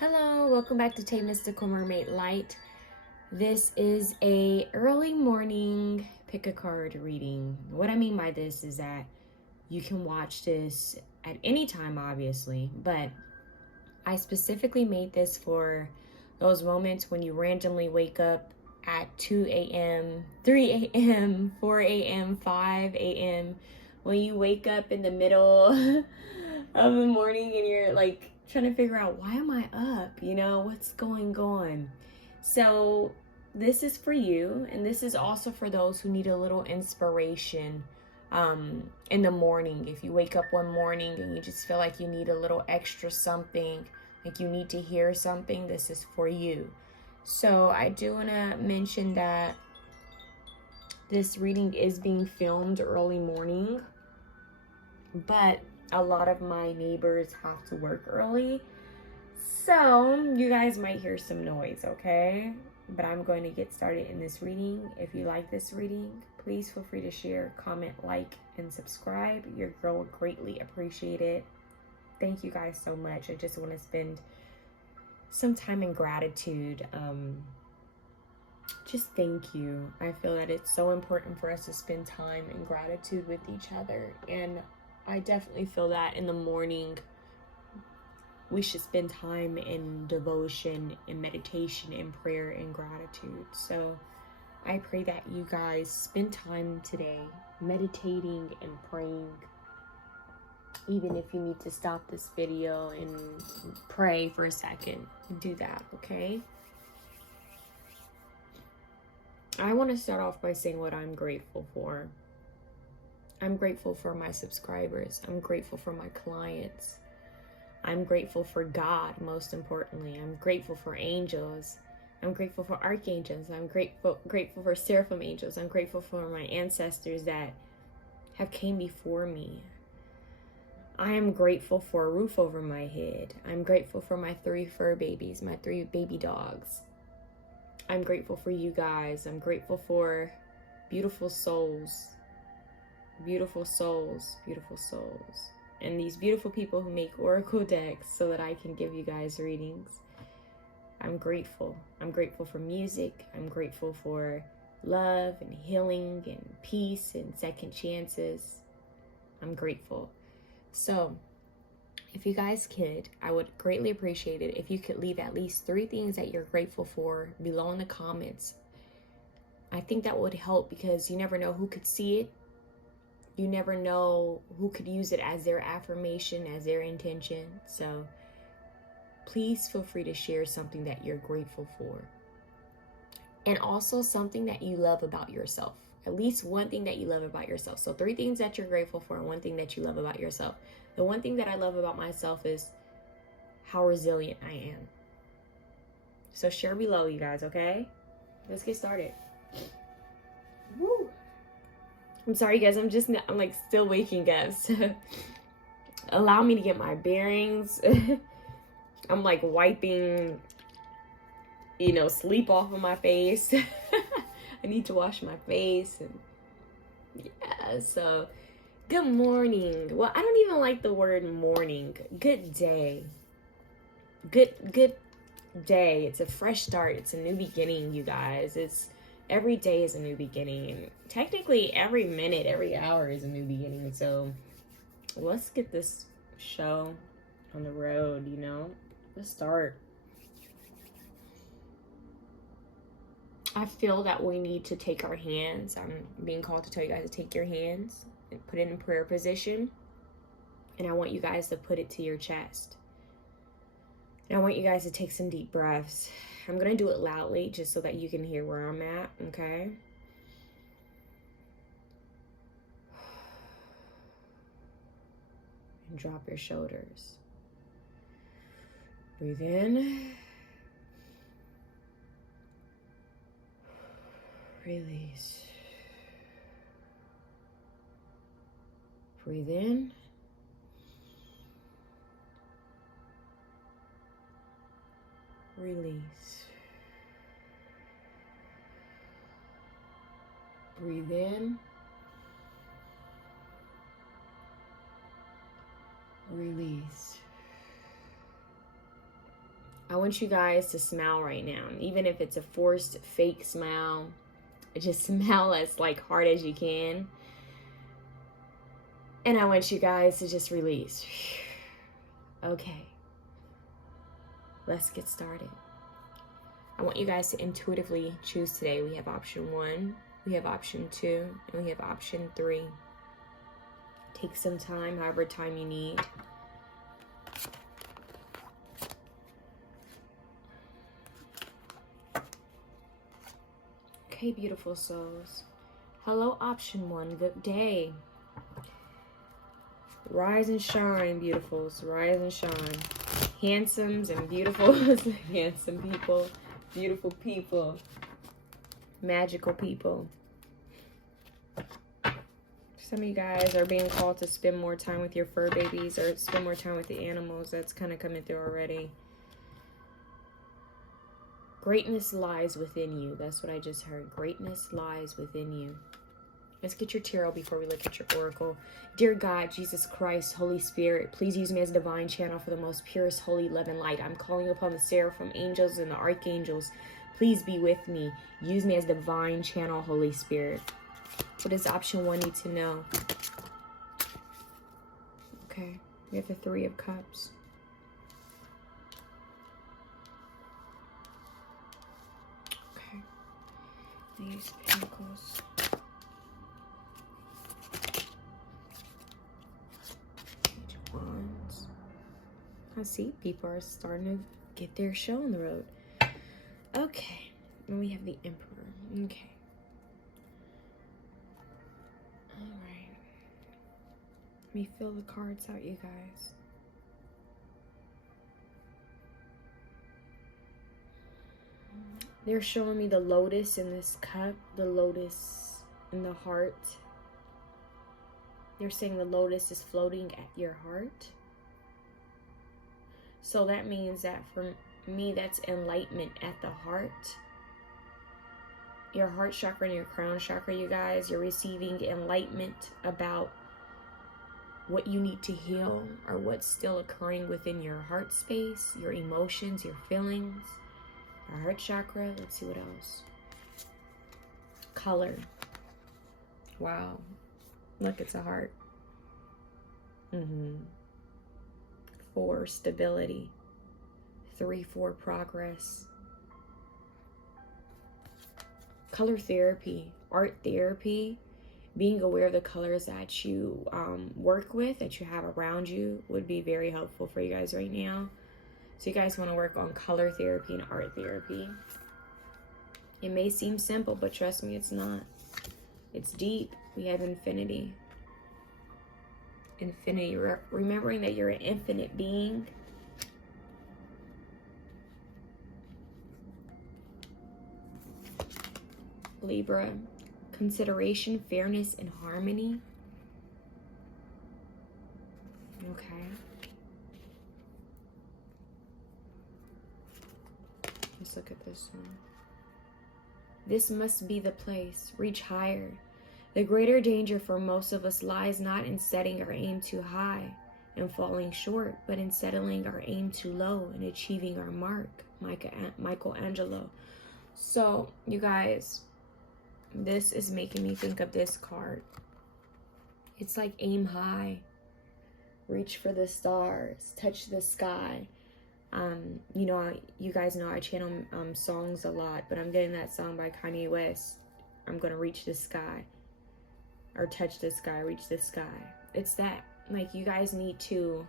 Hello, welcome back to TayMysticalMermaidLight. This is a early morning pick a card reading. What I mean by this is that you can watch this at any time, obviously, but I specifically made this for those moments when you randomly wake up at 2 a.m., 3 a.m., 4 a.m., 5 a.m., when you wake up in the middle of the morning and you're like trying to figure out, why am I up? You know, what's going on? So this is for you, and this is also for those who need a little inspiration in the morning. If you wake up one morning and you just feel like you need a little extra something, like you need to hear something, this is for you. So I do want to mention that this reading is being filmed early morning, but a lot of my neighbors have to work early, so you guys might hear some noise, okay? But I'm going to get started in this reading. If you like this reading, please feel free to share, comment, like, and subscribe. Your girl would greatly appreciate it. Thank you guys so much. I just want to spend some time in gratitude. Just thank you. I feel that it's so important for us to spend time in gratitude with each other, and I definitely feel that in the morning we should spend time in devotion, in meditation, in prayer, and gratitude. So I pray that you guys spend time today meditating and praying. Even if you need to stop this video and pray for a second, do that, okay? I want to start off by saying what I'm grateful for. I'm grateful for my subscribers. I'm grateful for my clients. I'm grateful for God, most importantly. I'm grateful for angels. I'm grateful for archangels. I'm grateful for seraphim angels. I'm grateful for my ancestors that have came before me. I am grateful for a roof over my head. I'm grateful for my 3 fur babies, my 3 baby dogs. I'm grateful for you guys. I'm grateful for beautiful souls. Beautiful souls, beautiful souls. And these beautiful people who make oracle decks so that I can give you guys readings. I'm grateful. I'm grateful for music. I'm grateful for love and healing and peace and second chances. I'm grateful. So if you guys could, I would greatly appreciate it if you could leave at least 3 things that you're grateful for below in the comments. I think that would help, because you never know who could see it. You never know who could use it as their affirmation, as their intention. So please feel free to share something that you're grateful for. And also something that you love about yourself. At least one thing that you love about yourself. So 3 things that you're grateful for and 1 thing that you love about yourself. The 1 thing that I love about myself is how resilient I am. So share below, you guys, okay? Let's get started. Woo! I'm sorry, guys. I'm like still waking up. So allow me to get my bearings. I'm like wiping, sleep off of my face. I need to wash my face. And yeah, so good morning. Well, I don't even like the word morning. Good day. Good day. It's a fresh start. It's a new beginning, you guys. Every day is a new beginning. And technically, every minute, every hour is a new beginning. So let's get this show on the road, Let's start. I feel that we need to take our hands. I'm being called to tell you guys to take your hands and put it in prayer position. And I want you guys to put it to your chest. And I want you guys to take some deep breaths. I'm going to do it loudly just so that you can hear where I'm at, okay? And drop your shoulders. Breathe in. Release. Breathe in. Release. Breathe in. Release. I want you guys to smile right now. Even if it's a forced fake smile, just smile as like hard as you can. And I want you guys to just release. Okay. Let's get started. I want you guys to intuitively choose today. We have option 1, we have option 2, and we have option 3. Take some time, however time you need. Okay, beautiful souls. Hello, option 1. Good day. Rise and shine, beautifuls. Rise and shine. Handsomes and beautifuls. Handsome people. Beautiful people. Magical people. Some of you guys are being called to spend more time with your fur babies or spend more time with the animals. That's kind of coming through already. Greatness lies within you. That's what I just heard. Greatness lies within you. Let's get your tarot before we look at your oracle. Dear God, Jesus Christ, Holy Spirit, please use me as a divine channel for the most purest, holy love and light. I'm calling upon the seraphim, angels, and the archangels. Please be with me. Use me as divine channel, Holy Spirit. What does option 1 need to know? Okay, we have the 3 of Cups. Okay, the Ace of Pentacles. Wands. I see people are starting to get their show on the road. Okay, and we have the Emperor. Okay. All right. Let me fill the cards out, you guys. They're showing me the lotus in this cup, the lotus in the heart. They're saying the lotus is floating at your heart. So that means that for me, that's enlightenment at the heart. Your heart chakra and your crown chakra, you guys, you're receiving enlightenment about what you need to heal or what's still occurring within your heart space, your emotions, your feelings, your heart chakra. Let's see what else. Color. Wow. Look, it's a heart. 4, stability. 3, 4, progress. Color therapy, art therapy, being aware of the colors that you work with, that you have around you would be very helpful for you guys right now. So you guys want to work on color therapy and art therapy. It may seem simple, but trust me, it's not. It's deep. We have infinity. Infinity, remembering that you're an infinite being. Libra, consideration, fairness, and harmony. Okay. Let's look at this one. This must be the place. Reach higher. The greater danger for most of us lies not in setting our aim too high and falling short, but in settling our aim too low and achieving our mark. Michelangelo. So, you guys, this is making me think of this card. It's like aim high, reach for the stars, touch the sky. You know, you guys know I channel songs a lot, but I'm getting that song by Kanye West. I'm gonna reach the sky. Or touch the sky, reach the sky. It's that, like, you guys need to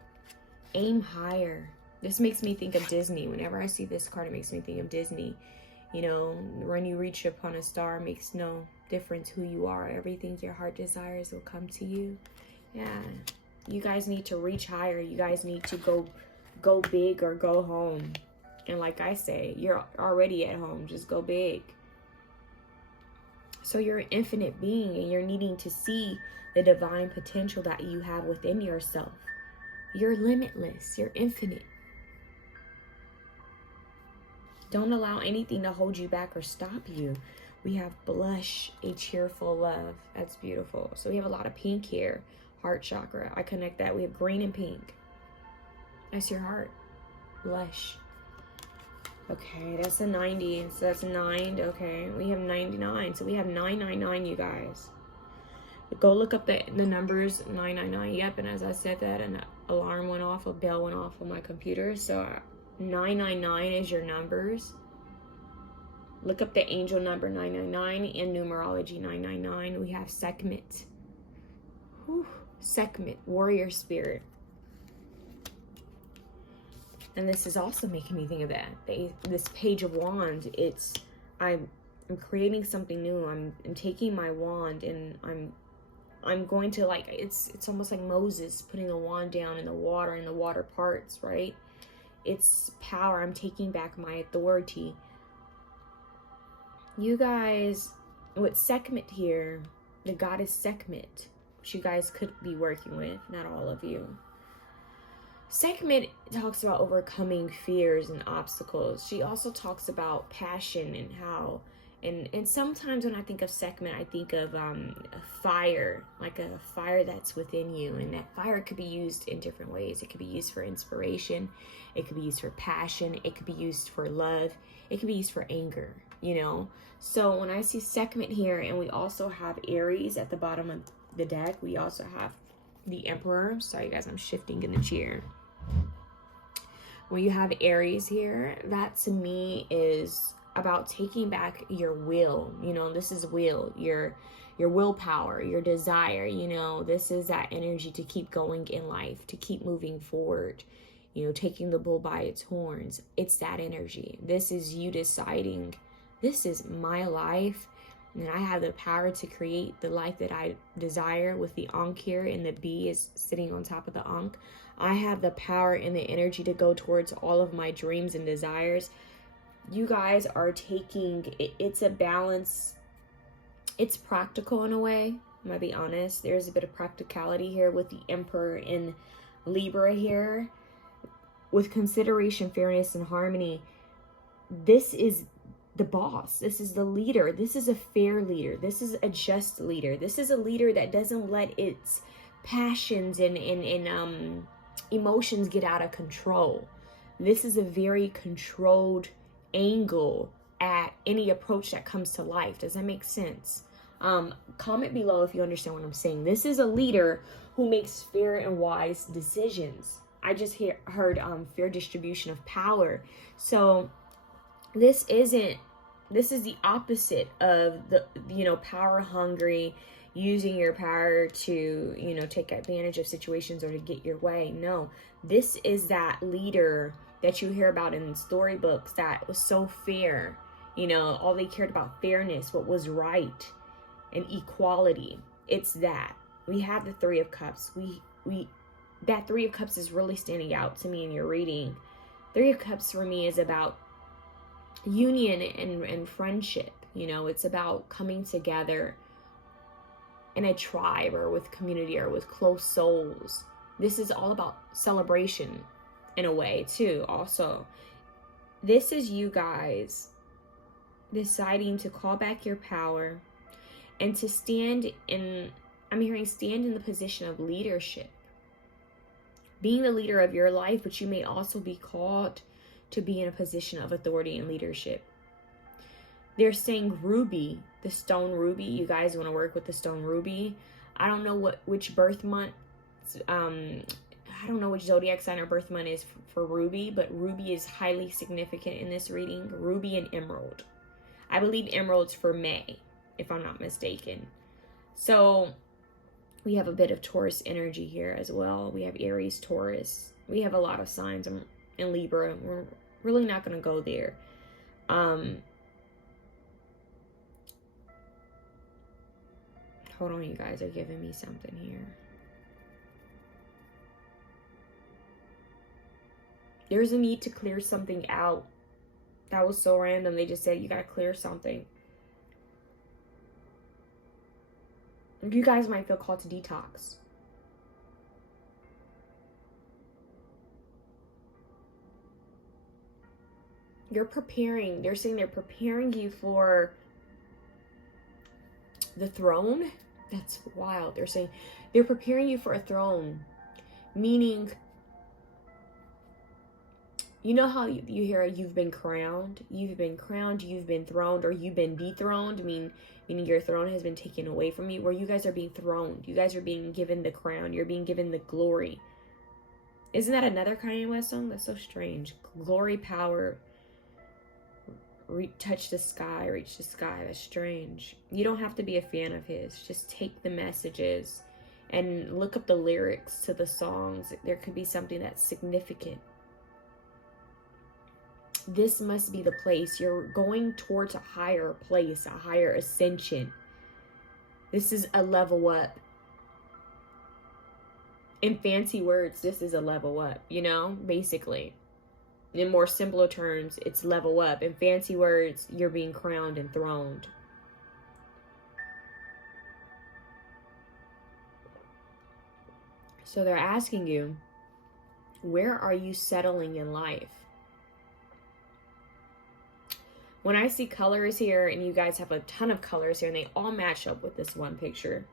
aim higher. This makes me think of Disney. Whenever I see this card, it makes me think of Disney. You know, when you reach upon a star, it makes no difference who you are. Everything your heart desires will come to you. Yeah, you guys need to reach higher. You guys need to go big or go home. And like I say, you're already at home. Just go big. So you're an infinite being and you're needing to see the divine potential that you have within yourself. You're limitless. You're infinite. Don't allow anything to hold you back or stop you. We have blush, a cheerful love. That's beautiful. So we have a lot of pink here. Heart chakra. I connect that. We have green and pink. That's your heart. Blush. Okay, that's a 90. So that's 9. Okay, we have 99. So we have 999, you guys. Go look up the numbers, 999. Yep, and as I said that, an alarm went off, a bell went off on my computer. So 999 is your numbers. Look up the angel number 999 in numerology 999. We have Sekhmet. Whew. Sekhmet, warrior spirit. And this is also making me think of that. This page of wands, I'm creating something new. I'm taking my wand and I'm going to, like, it's almost like Moses putting the wand down in the water parts, right? It's power. I'm taking back my authority. You guys, with Sekhmet here, the goddess Sekhmet, which you guys could be working with, not all of you. Sekhmet talks about overcoming fears and obstacles. She also talks about passion and how, and sometimes when I think of Sekhmet, I think of a fire, like a fire that's within you. And that fire could be used in different ways. It could be used for inspiration. It could be used for passion. It could be used for love. It could be used for anger, you know? So when I see Sekhmet here, and we also have Aries at the bottom of the deck, we also have the Emperor. Sorry guys, I'm shifting in the chair. When you have Aries here, that to me is about taking back your will. You know, this is will, your willpower, your desire. You know, this is that energy to keep going in life, to keep moving forward, you know, taking the bull by its horns. It's that energy. This is you deciding, this is my life, and I have the power to create the life that I desire. With the Ankh here, and the bee is sitting on top of the Ankh. I have the power and the energy to go towards all of my dreams and desires. You guys are taking, it's a balance. It's practical in a way. I'm gonna be honest. There's a bit of practicality here with the Emperor in Libra here. With consideration, fairness, and harmony. This is the boss. This is the leader. This is a fair leader. This is a just leader. This is a leader that doesn't let its passions and emotions get out of control. This is a very controlled angle at any approach that comes to life. Does that make sense? Comment below if you understand what I'm saying. This is a leader who makes fair and wise decisions. I just heard fair distribution of power. So this is the opposite of the, you know, power hungry, using your power to, you know, take advantage of situations or to get your way. No, this is that leader that you hear about in storybooks that was so fair. You know, all they cared about fairness, what was right, and equality. It's that. We have the Three of Cups. That Three of Cups is really standing out to me in your reading. Three of Cups for me is about union and friendship. You know, it's about coming together in a tribe or with community or with close souls. This is all about celebration in a way too. Also, this is you guys deciding to call back your power and to stand in, I'm hearing stand in the position of leadership, being the leader of your life, but you may also be called to be in a position of authority and leadership. They're saying ruby, the stone ruby. You guys want to work with the stone ruby. I don't know which birth month, I don't know which zodiac sign or birth month is for ruby, but ruby is highly significant in this reading. Ruby and emerald. I believe emerald's for May, if I'm not mistaken. So we have a bit of Taurus energy here as well. We have Aries, Taurus. We have a lot of signs in Libra. We're really not going to go there. Hold on, you guys are giving me something here. There's a need to clear something out. That was so random. They just said you gotta clear something. You guys might feel called to detox. You're preparing. They're saying they're preparing you for the throne. That's wild. They're saying they're preparing you for a throne, meaning You know how you hear you've been crowned, you've been crowned, you've been throned, or you've been dethroned, meaning your throne has been taken away from you, where you guys are being throned. You guys are being given the crown. You're being given the glory. Isn't that another Kanye West song? That's so strange. Glory, power, touch the sky, reach the sky. That's strange. You don't have to be a fan of his. Just take the messages and look up the lyrics to the songs. There could be something that's significant. This must be the place. You're going towards a higher place, a higher ascension. This is a level up. In fancy words, this is a level up, you know, basically. In more simpler terms, it's level up. In fancy words, you're being crowned and throned. So they're asking you, where are you settling in life? When I see colors here, and you guys have a ton of colors here, and they all match up with this one picture.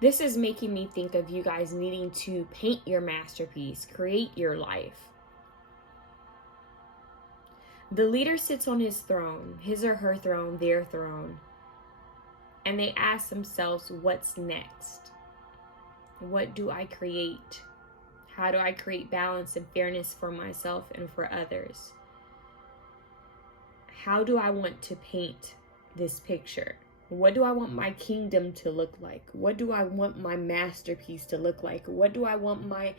This is making me think of you guys needing to paint your masterpiece, create your life. The leader sits on his throne, his or her throne, their throne, and they ask themselves, what's next? What do I create? How do I create balance and fairness for myself and for others? How do I want to paint this picture? What do I want my kingdom to look like? What do I want my masterpiece to look like? What do I want my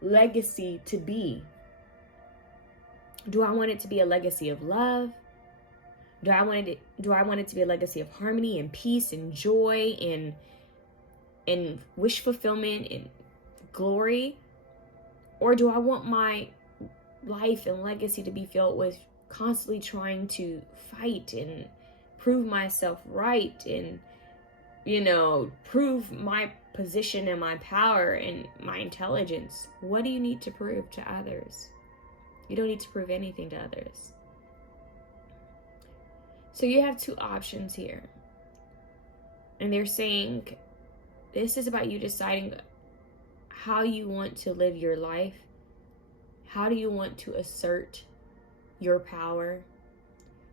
legacy to be? Do I want it to be a legacy of love? Do I want it to be a legacy of harmony and peace and joy and wish fulfillment and glory? Or do I want my life and legacy to be filled with constantly trying to fight and prove myself right and, you know, prove my position and my power and my intelligence? What do you need to prove to others? You don't need to prove anything to others. So you have two options here. And they're saying this is about you deciding how you want to live your life. How do you want to assert your power?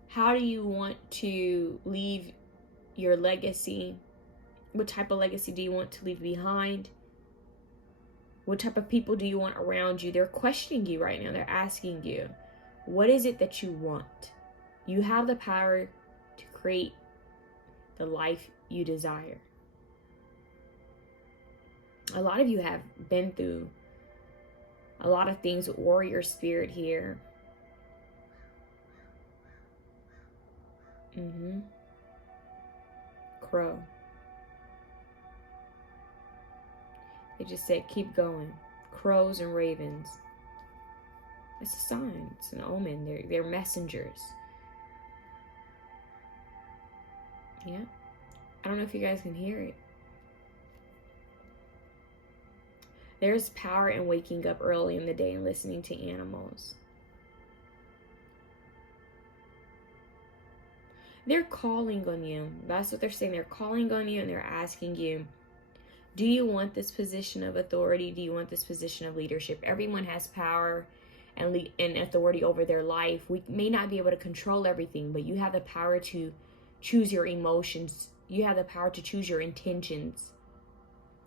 How do you want to leave your legacy? What type of legacy do you want to leave behind? What type of people do you want around you? They're questioning you right now. They're asking you, what is it that you want? You have the power to create the life you desire. A lot of you have been through a lot of things. Warrior spirit here. Crow. They just said, keep going. Crows and ravens. It's a sign. It's an omen. They're messengers. Yeah. I don't know if you guys can hear it. There's power in waking up early in the day and listening to animals. They're calling on you. That's what they're saying. They're calling on you and they're asking you, do you want this position of authority? Do you want this position of leadership? Everyone has power and authority over their life. We may not be able to control everything, but you have the power to choose your emotions. You have the power to choose your intentions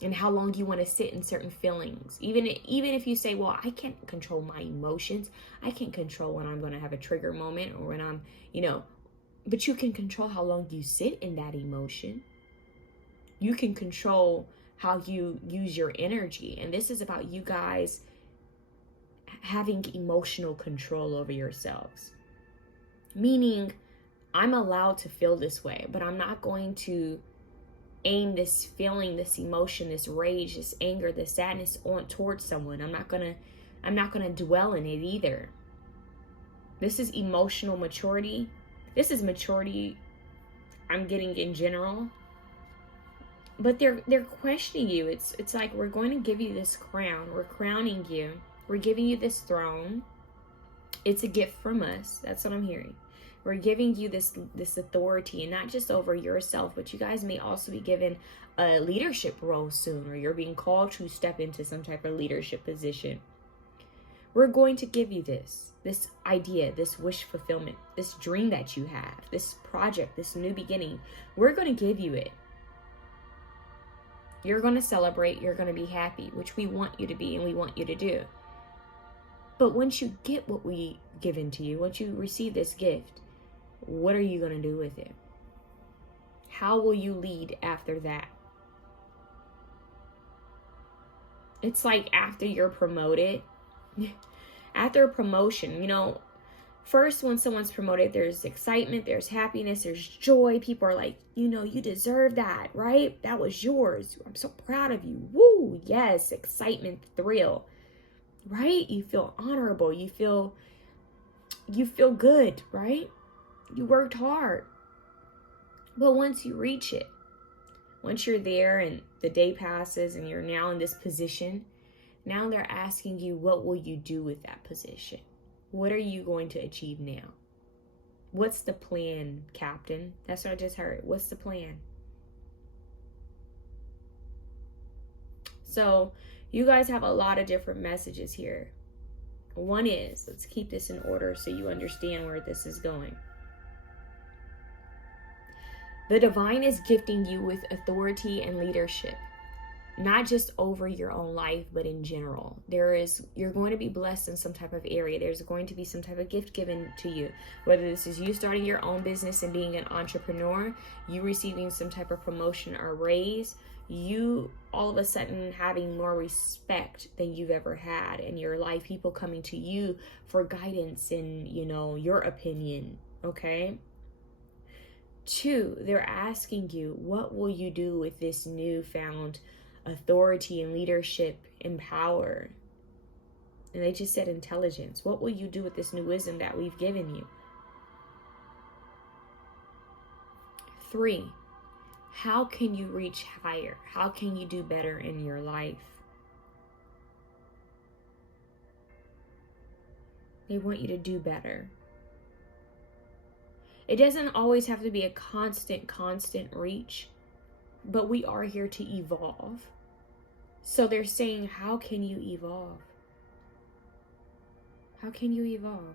and how long you want to sit in certain feelings. Even if you say, well, I can't control my emotions. I can't control when I'm going to have a trigger moment or when I'm, but you can control how long you sit in that emotion. You can control how you use your energy. And this is about you guys having emotional control over yourselves. Meaning, I'm allowed to feel this way, but I'm not going to aim this feeling, this emotion, this rage, this anger, this sadness towards someone. I'm not gonna dwell in it either. This is emotional maturity. This is maturity I'm getting in general. But they're questioning you. It's like, we're going to give you this crown. We're crowning you. We're giving you this throne. It's a gift from us. That's what I'm hearing. We're giving you this authority, and not just over yourself, but you guys may also be given a leadership role soon, or you're being called to step into some type of leadership position. We're going to give you this idea, this wish fulfillment, this dream that you have, this project, this new beginning. We're going to give you it. You're going to celebrate. You're going to be happy, which we want you to be and we want you to do. But once you get what we given to you, once you receive this gift, what are you going to do with it? How will you lead after that? It's like after you're promoted, after a promotion, you know, first when someone's promoted, there's excitement, there's happiness, there's joy. People are like, you know, you deserve that, right? That was yours. I'm so proud of you. Woo, yes, excitement, thrill, right? You feel honorable. You feel good, right? You worked hard. But once you reach it, once you're there and the day passes and you're now in this position, now they're asking you, what will you do with that position? What are you going to achieve now? What's the plan, Captain? That's what I just heard. What's the plan? So you guys have a lot of different messages here. One is, let's keep this in order so you understand where this is going. The divine is gifting you with authority and leadership, not just over your own life, but in general. You're going to be blessed in some type of area. There's going to be some type of gift given to you, whether this is you starting your own business and being an entrepreneur, you receiving some type of promotion or raise, you all of a sudden having more respect than you've ever had in your life, people coming to you for guidance and, you know, your opinion, okay? 2, they're asking you, what will you do with this newfound authority and leadership and power? And they just said intelligence. What will you do with this new wisdom that we've given you? 3, how can you reach higher? How can you do better in your life? They want you to do better. It doesn't always have to be a constant reach, but we are here to evolve. So they're saying, how can you evolve? How can you evolve?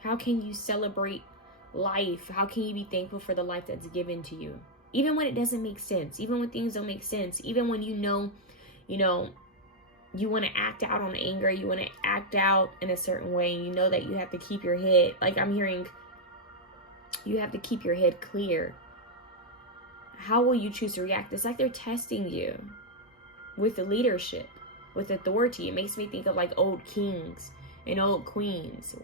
How can you celebrate life? How can you be thankful for the life that's given to you? Even when it doesn't make sense, even when things don't make sense, even when you know, you want to act out on anger, you want to act out in a certain way, and you know that you have to keep your head, like I'm hearing, you have to keep your head clear. How will you choose to react? It's like they're testing you with the leadership, with authority. It makes me think of like old kings and old queens.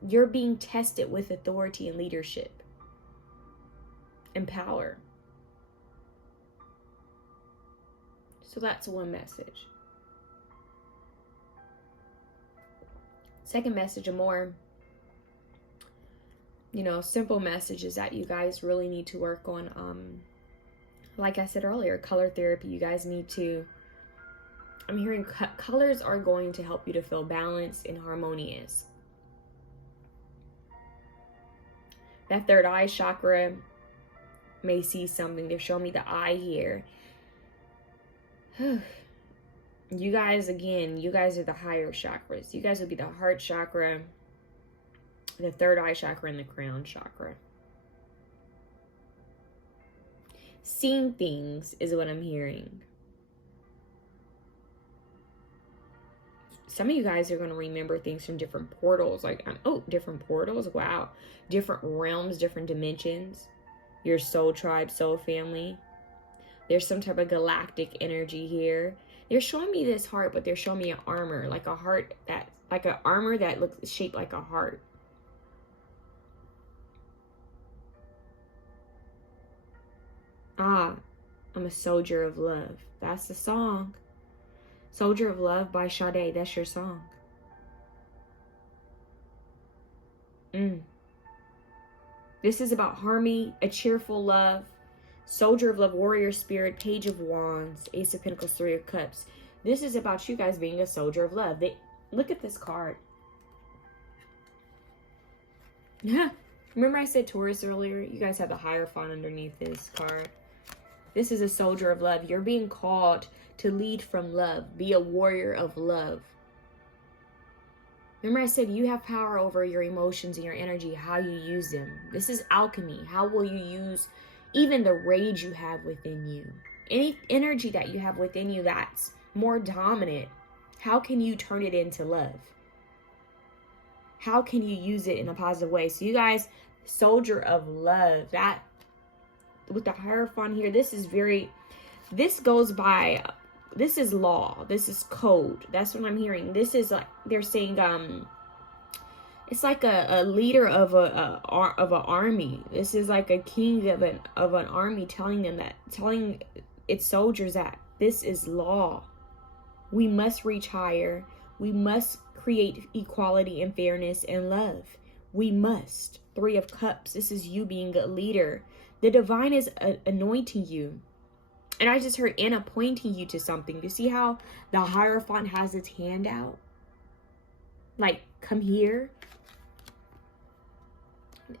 You're being tested with authority and leadership and power. So that's one message. Second message, a more, simple message is that you guys really need to work on, like I said earlier, color therapy. You guys need to, I'm hearing colors are going to help you to feel balanced and harmonious. That third eye chakra may see something. They're showing me the eye here. You guys, again, you guys are the higher chakras. You guys would be the heart chakra, the third eye chakra, and the crown chakra. Seeing things is what I'm hearing. Some of you guys are going to remember things from different portals. Like, different portals. Wow. Different realms, different dimensions. Your soul tribe, soul family. There's some type of galactic energy here. They're showing me this heart, but they're showing me an armor. Like a heart like an armor that looks shaped like a heart. I'm a soldier of love. That's the song. Soldier of Love by Sade. That's your song. This is about harmony, a cheerful love. Soldier of Love, Warrior Spirit, Page of Wands, Ace of Pentacles, Three of Cups. This is about you guys being a soldier of love. Look at this card. Yeah. Remember I said Taurus earlier? You guys have the Hierophant underneath this card. This is a soldier of love. You're being called to lead from love. Be a warrior of love. Remember I said you have power over your emotions and your energy, how you use them. This is alchemy. How will you use even the rage you have within you? Any energy that you have within you that's more dominant, how can you turn it into love? How can you use it in a positive way? So you guys, soldier of love, that with the Hierophant here, this goes by, this is law, this is code. That's what I'm hearing. This is like, they're saying, it's like a leader of an army. This is like a king of an army telling its soldiers that this is law. We must reach higher. We must create equality and fairness and love. We must. 3 of Cups. This is you being a leader. The divine is anointing you. And I just heard Anna pointing you to something. You see how the Hierophant has its hand out? Like, come here.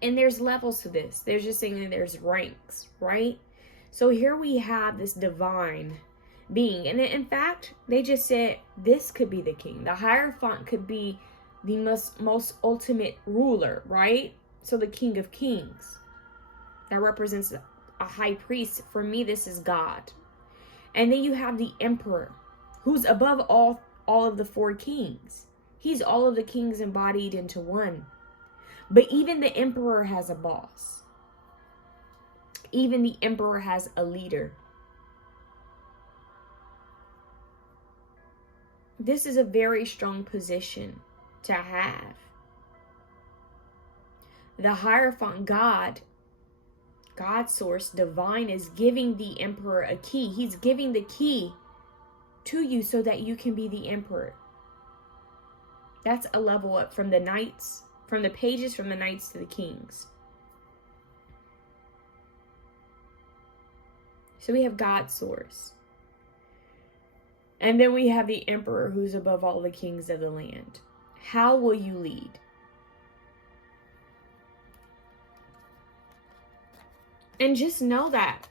And there's levels to this. They're just saying that there's ranks, right? So here we have this divine being. And in fact, they just said this could be the king. The Hierophant could be the most ultimate ruler, right? So the King of Kings. That represents a high priest. For me, this is God. And then you have the Emperor, who's above all of the 4 kings. He's all of the kings embodied into one. But even the Emperor has a boss. Even the Emperor has a leader. This is a very strong position to have. The Hierophant, God source, divine, is giving the Emperor a key. He's giving the key to you so that you can be the Emperor. That's a level up from the knights, from the pages, from the knights to the kings. So we have God source. And then we have the Emperor, who's above all the kings of the land. How will you lead? And just know that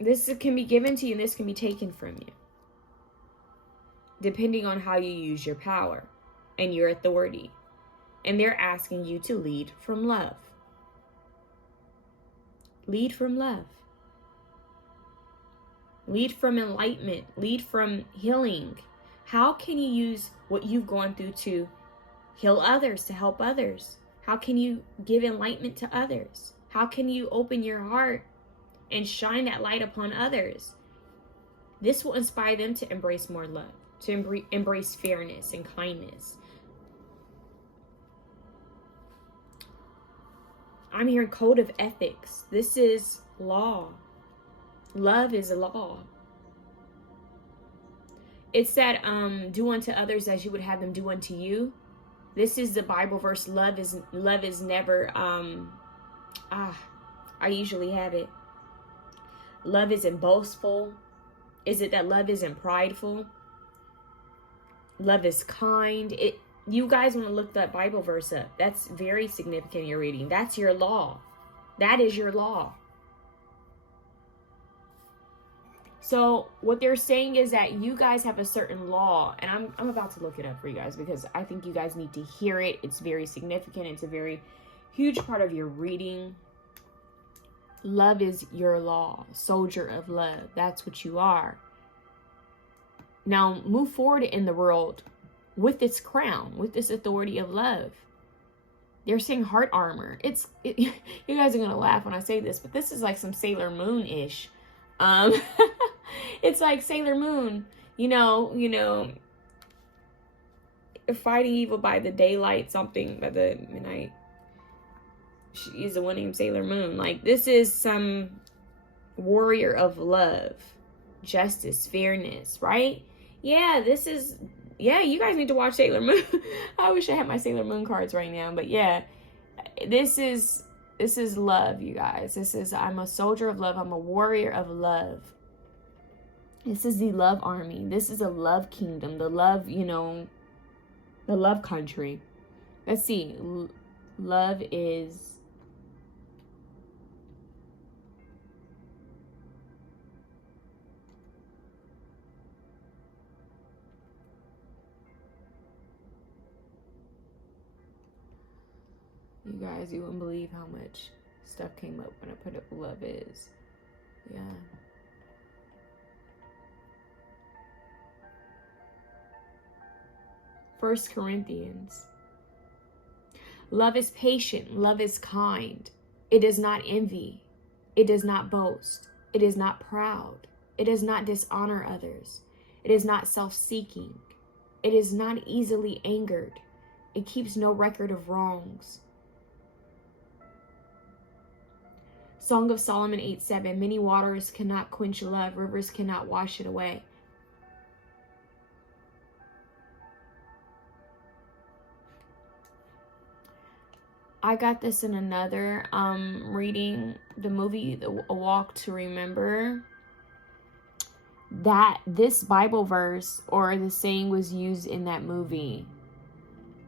this can be given to you and this can be taken from you, depending on how you use your power and your authority. And they're asking you to lead from love. Lead from love. Lead from enlightenment. Lead from healing. How can you use what you've gone through to heal others, to help others? How can you give enlightenment to others? How can you open your heart and shine that light upon others? This will inspire them to embrace more love, to embrace fairness and kindness. I'm hearing code of ethics. This is law. Love is a law. It said, do unto others as you would have them do unto you. This is the Bible verse. Love is never, I usually have it. Love isn't boastful. Is it that love isn't prideful? Love is kind. You guys want to look that Bible verse up. That's very significant in your reading. That's your law. That is your law. So what they're saying is that you guys have a certain law, and I'm about to look it up for you guys because I think you guys need to hear it. It's very significant. It's a very huge part of your reading. Love is your law. Soldier of love. That's what you are. Now move forward in the world with this crown, with this authority of love. They're saying heart armor. You guys are going to laugh when I say this, but this is like some Sailor Moon-ish. It's like Sailor Moon, you know, fighting evil by the daylight, something by the midnight. She is the one named Sailor Moon. Like, this is some warrior of love, justice, fairness, right? Yeah, you guys need to watch Sailor Moon. I wish I had my Sailor Moon cards right now, but yeah, this is love, you guys. I'm a soldier of love. I'm a warrior of love. This is the love army. This is a love kingdom. The love, you know, the love country. Let's see. Love is... You guys, you wouldn't believe how much stuff came up when I put up love is. Yeah. First Corinthians. Love is patient. Love is kind. It does not envy. It does not boast. It is not proud. It does not dishonor others. It is not self-seeking. It is not easily angered. It keeps no record of wrongs. Song of Solomon 8:7. Many waters cannot quench love. Rivers cannot wash it away. I got this in another reading, the movie A Walk to Remember, that this Bible verse or the saying was used in that movie,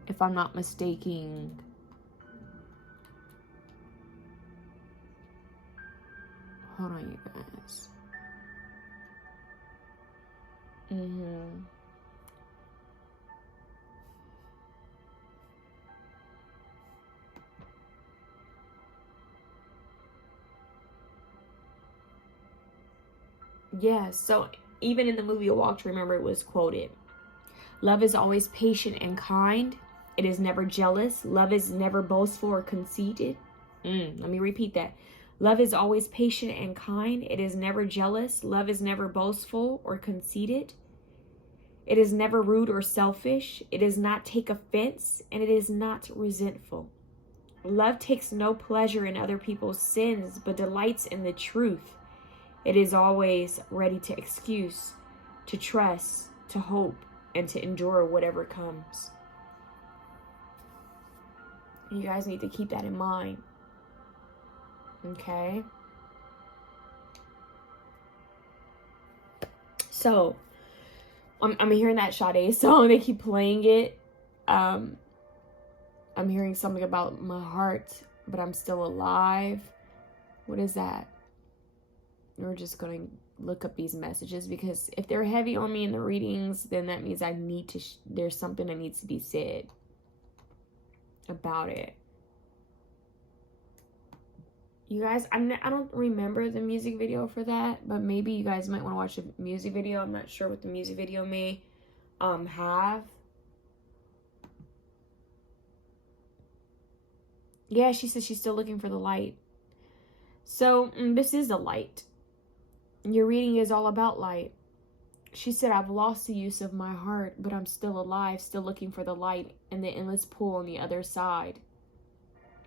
if I'm not mistaken. Hold on, you guys. Yeah, so even in the movie A Walk to Remember, it was quoted. Love is always patient and kind. It is never jealous. Love is never boastful or conceited. Let me repeat that. Love is always patient and kind. It is never jealous. Love is never boastful or conceited. It is never rude or selfish. It does not take offense, and it is not resentful. Love takes no pleasure in other people's sins, but delights in the truth. It is always ready to excuse, to trust, to hope, and to endure whatever comes. You guys need to keep that in mind. Okay? So, I'm hearing that Sade song. They keep playing it. I'm hearing something about my heart, but I'm still alive. What is that? We're just going to look up these messages, because if they're heavy on me in the readings, then that means I need to, there's something that needs to be said about it. You guys, I don't remember the music video for that, but maybe you guys might want to watch the music video. I'm not sure what the music video may have. Yeah, she says she's still looking for the light. So this is the light. Your reading is all about light. She said, I've lost the use of my heart, but I'm still alive, still looking for the light and the endless pool on the other side.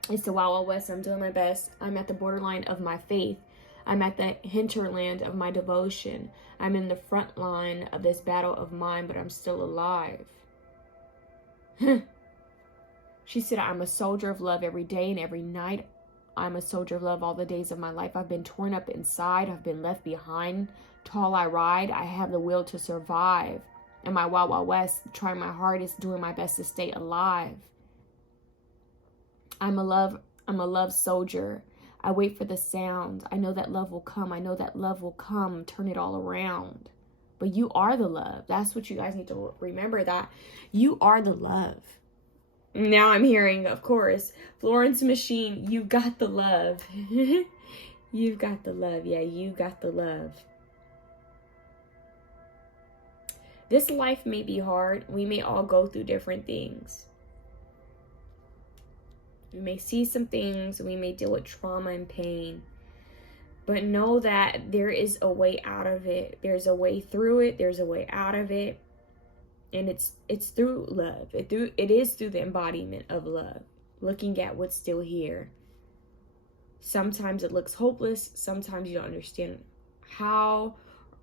It's the Wild Wild West. I'm doing my best. I'm at the borderline of my faith. I'm at the hinterland of my devotion. I'm in the front line of this battle of mine, but I'm still alive. She said, I'm a soldier of love every day and every night. I'm a soldier of love all the days of my life. I've been torn up inside. I've been left behind. Tall I ride. I have the will to survive. In my Wild Wild West, trying my hardest, doing my best to stay alive. I'm a love soldier. I wait for the sound. I know that love will come. I know that love will come. Turn it all around. But you are the love. That's what you guys need to remember, that you are the love. Now I'm hearing, of course, Florence Machine, you got the love. You've got the love. Yeah, you got the love. This life may be hard. We may all go through different things. We may see some things. We may deal with trauma and pain. But know that there is a way out of it. There's a way through it. There's a way out of it. And it's through love. It is through the embodiment of love. Looking at what's still here. Sometimes it looks hopeless. Sometimes you don't understand how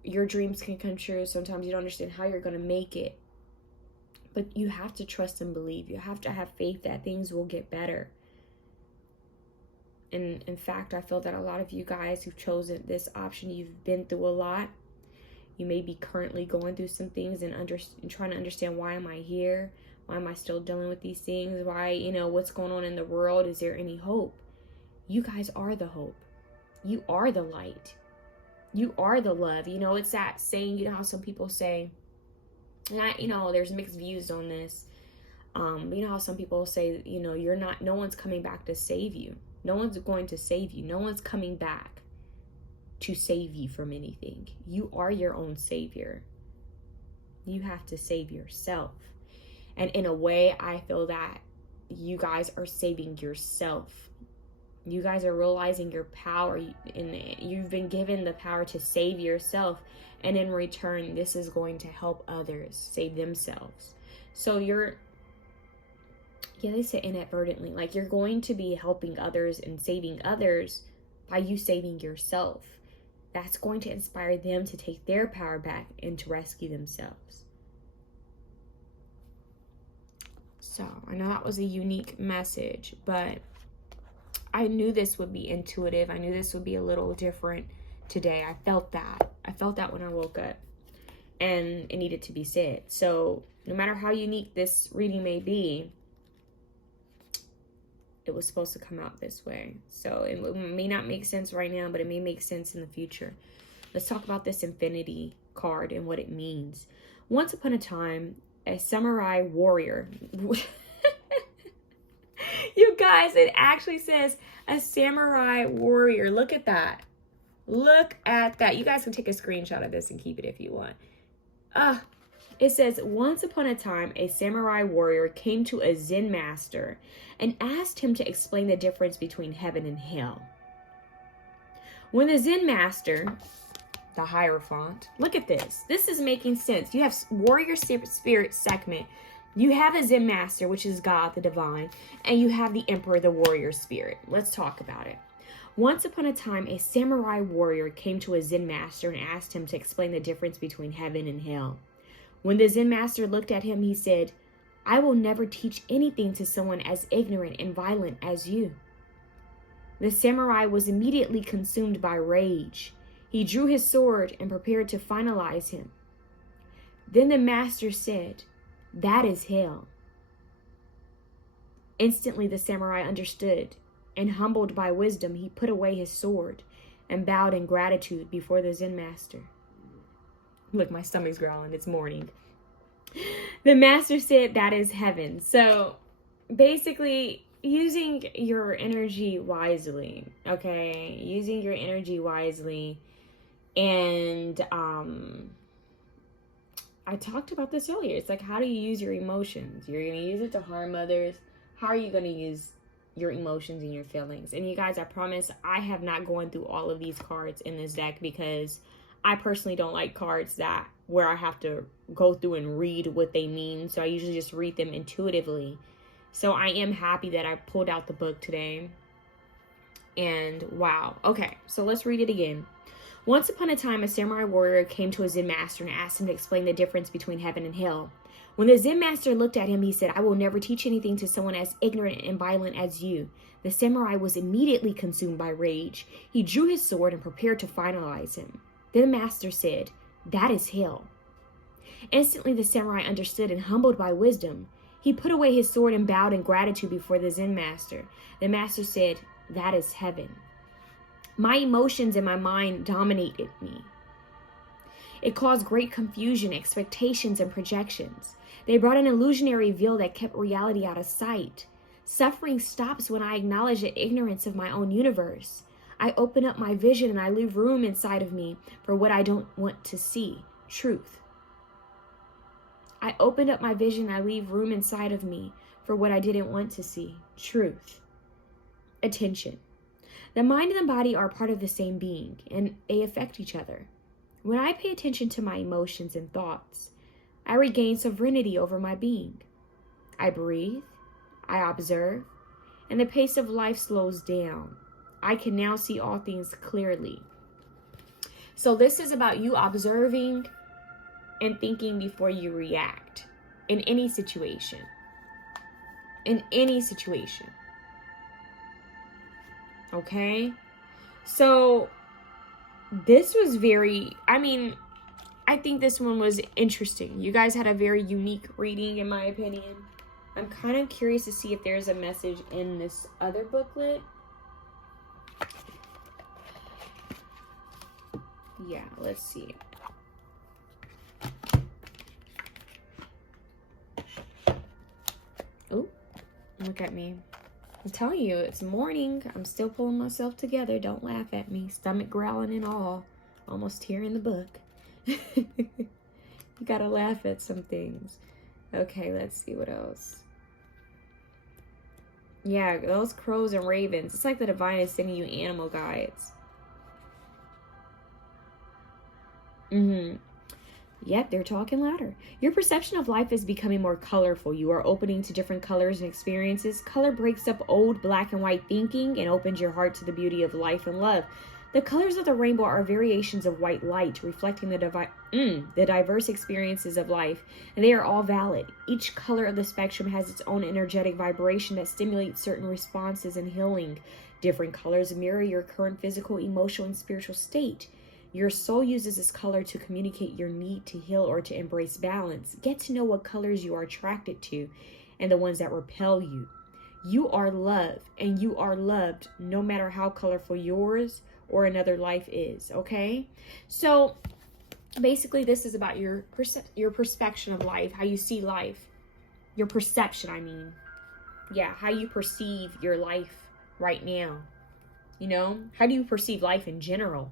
your dreams can come true. Sometimes you don't understand how you're going to make it. But you have to trust and believe. You have to have faith that things will get better. And in fact, I feel that a lot of you guys who've chosen this option, you've been through a lot. You may be currently going through some things and trying to understand, why am I here? Why am I still dealing with these things? Why, what's going on in the world? Is there any hope? You guys are the hope. You are the light. You are the love. It's that saying, how some people say, and there's mixed views on this. How some people say, no one's coming back to save you. No one's going to save you. No one's coming back to save you from anything. You are your own savior. You have to save yourself. And in a way, I feel that you guys are saving yourself. You guys are realizing your power, and you've been given the power to save yourself. And in return, this is going to help others save themselves. So they say inadvertently, like, you're going to be helping others and saving others by you saving yourself. That's going to inspire them to take their power back and to rescue themselves. So I know that was a unique message, but I knew this would be intuitive. I knew this would be a little different today. I felt that when I woke up, and it needed to be said. So no matter how unique this reading may be, it was supposed to come out this way. So it may not make sense right now, but it may make sense in the future. Let's talk about this Infinity card and what it means. Once upon a time, a samurai warrior. You guys, it actually says a samurai warrior. Look at that. Look at that. You guys can take a screenshot of this and keep it if you want. It says, once upon a time, a samurai warrior came to a Zen master and asked him to explain the difference between heaven and hell. When the Zen master, the Hierophant, look at this. This is making sense. You have warrior spirit segment. You have a Zen master, which is God, the divine, and you have the emperor, the warrior spirit. Let's talk about it. Once upon a time, a samurai warrior came to a Zen master and asked him to explain the difference between heaven and hell. When the Zen master looked at him, he said, "I will never teach anything to someone as ignorant and violent as you." The samurai was immediately consumed by rage. He drew his sword and prepared to finalize him. Then the master said, "That is hell." Instantly the samurai understood, and humbled by wisdom, he put away his sword and bowed in gratitude before the Zen master. Look, my stomach's growling. It's morning. The master said, "That is heaven." So basically, using your energy wisely, okay? Using your energy wisely. And I talked about this earlier. It's like, how do you use your emotions? You're going to use it to harm others. How are you going to use your emotions and your feelings? And you guys, I promise I have not gone through all of these cards in this deck, because I personally don't like cards where I have to go through and read what they mean. So I usually just read them intuitively. So I am happy that I pulled out the book today. And wow. Okay, so let's read it again. Once upon a time, a samurai warrior came to a Zen master and asked him to explain the difference between heaven and hell. When the Zen master looked at him, he said, "I will never teach anything to someone as ignorant and violent as you." The samurai was immediately consumed by rage. He drew his sword and prepared to finalize him. Then the master said, "That is hell." Instantly the samurai understood, and humbled by wisdom, he put away his sword and bowed in gratitude before the Zen master. The master said, "That is heaven." My emotions and my mind dominated me. It caused great confusion, expectations, and projections. They brought an illusionary veil that kept reality out of sight. Suffering stops when I acknowledge the ignorance of my own universe. I open up my vision and I leave room inside of me for what I don't want to see, truth. I opened up my vision and I leave room inside of me for what I didn't want to see, truth. Attention. The mind and the body are part of the same being, and they affect each other. When I pay attention to my emotions and thoughts, I regain sovereignty over my being. I breathe, I observe, and the pace of life slows down. I can now see all things clearly. So this is about you observing and thinking before you react in any situation. In any situation. Okay? So this was very, I I think this one was interesting. You guys had a very unique reading, in my opinion. I'm kind of curious to see if there's a message in this other booklet. Yeah, let's see. Oh, look at me. I'm telling you, it's morning. I'm still pulling myself together. Don't laugh at me. Stomach growling and all. Almost tearing the book. You gotta laugh at some things. Okay, let's see what else. Yeah, those crows and ravens. It's like the divine is sending you animal guides. Yep, they're talking louder. Your perception of life is becoming more colorful. You are opening to different colors and experiences. Color breaks up old black and white thinking and opens your heart to the beauty of life and love. The colors of the rainbow are variations of white light, reflecting the diverse experiences of life, and they are all valid. Each color of the spectrum has its own energetic vibration that stimulates certain responses and healing. Different colors mirror your current physical, emotional, and spiritual state. Your soul uses this color to communicate your need to heal or to embrace balance. Get to know what colors you are attracted to and the ones that repel you. You are love, and you are loved no matter how colorful yours or another life is, okay? So basically this is about your perception of life, how you see life. Your perception, I mean. Yeah, how you perceive your life right now. You know, how do you perceive life in general?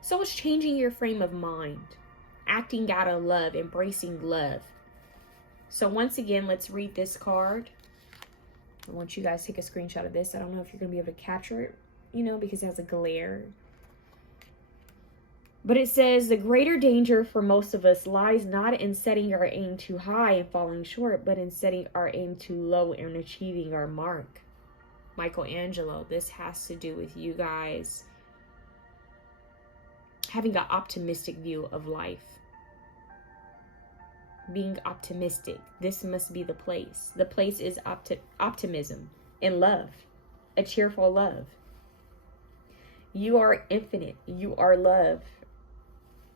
So it's changing your frame of mind, acting out of love, embracing love. So once again, let's read this card. I want you guys to take a screenshot of this. I don't know if you're going to be able to capture it, you know, because it has a glare. But it says, the greater danger for most of us lies not in setting our aim too high and falling short, but in setting our aim too low and achieving our mark. Michelangelo, this has to do with you guys having an optimistic view of life. Being optimistic. This must be the place. The place is optimism and love. A cheerful love. You are infinite. You are love.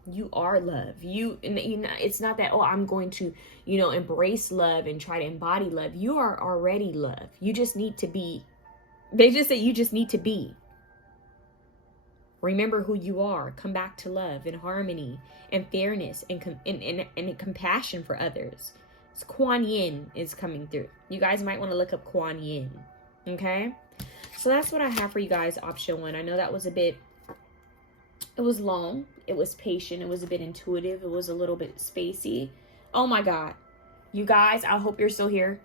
You are love. It's not that, oh, I'm going to, embrace love and try to embody love. You are already love. You just need to be. They just say you just need to be. Remember who you are. Come back to love and harmony and fairness and compassion for others. It's Kuan Yin is coming through. You guys might want to look up Kuan Yin. Okay? So that's what I have for you guys, option 1. I know that was it was long. It was patient. It was a bit intuitive. It was a little bit spacey. Oh my God. You guys, I hope you're still here.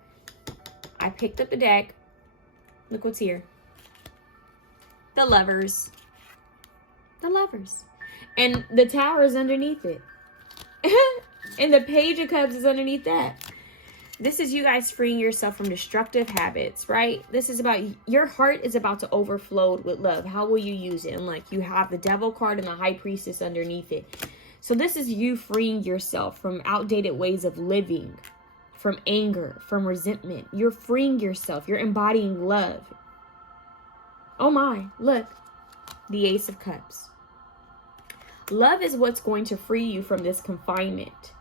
I picked up the deck. Look what's here. The Lovers. The Lovers. And the Tower is underneath it. And the Page of Cups is underneath that. This is you guys freeing yourself from destructive habits, right? This is about, your heart is about to overflow with love. How will you use it? And like, you have the Devil card and the High Priestess underneath it. So this is you freeing yourself from outdated ways of living, from anger, from resentment. You're freeing yourself. You're embodying love. Oh my, look. The Ace of Cups. Love is what's going to free you from this confinement.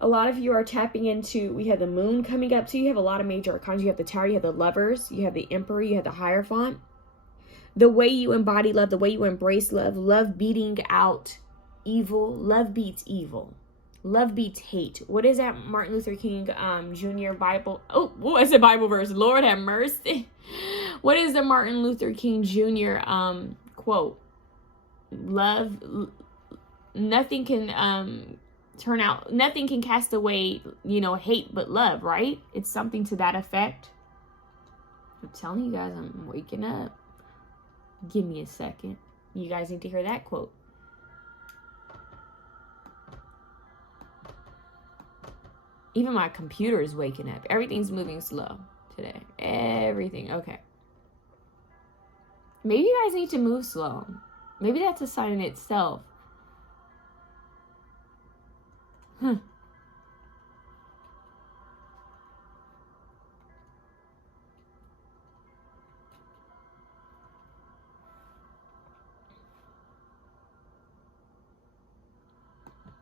A lot of you are tapping into, we have the Moon coming up too. You have a lot of major arcana. You have the Tower, you have the Lovers, you have the Emperor, you have the Hierophant. The way you embody love, the way you embrace love, love beating out evil, love beats evil. Love beats hate. What is that Martin Luther King Jr. Bible? Oh, what is the Bible verse? Lord have mercy. What is the Martin Luther King Jr. Quote? Love, nothing can nothing can cast away, hate but love, right? It's something to that effect. I'm telling you guys, I'm waking up. Give me a second. You guys need to hear that quote. Even my computer is waking up. Everything's moving slow today. Everything. Okay. Maybe you guys need to move slow. Maybe that's a sign in itself.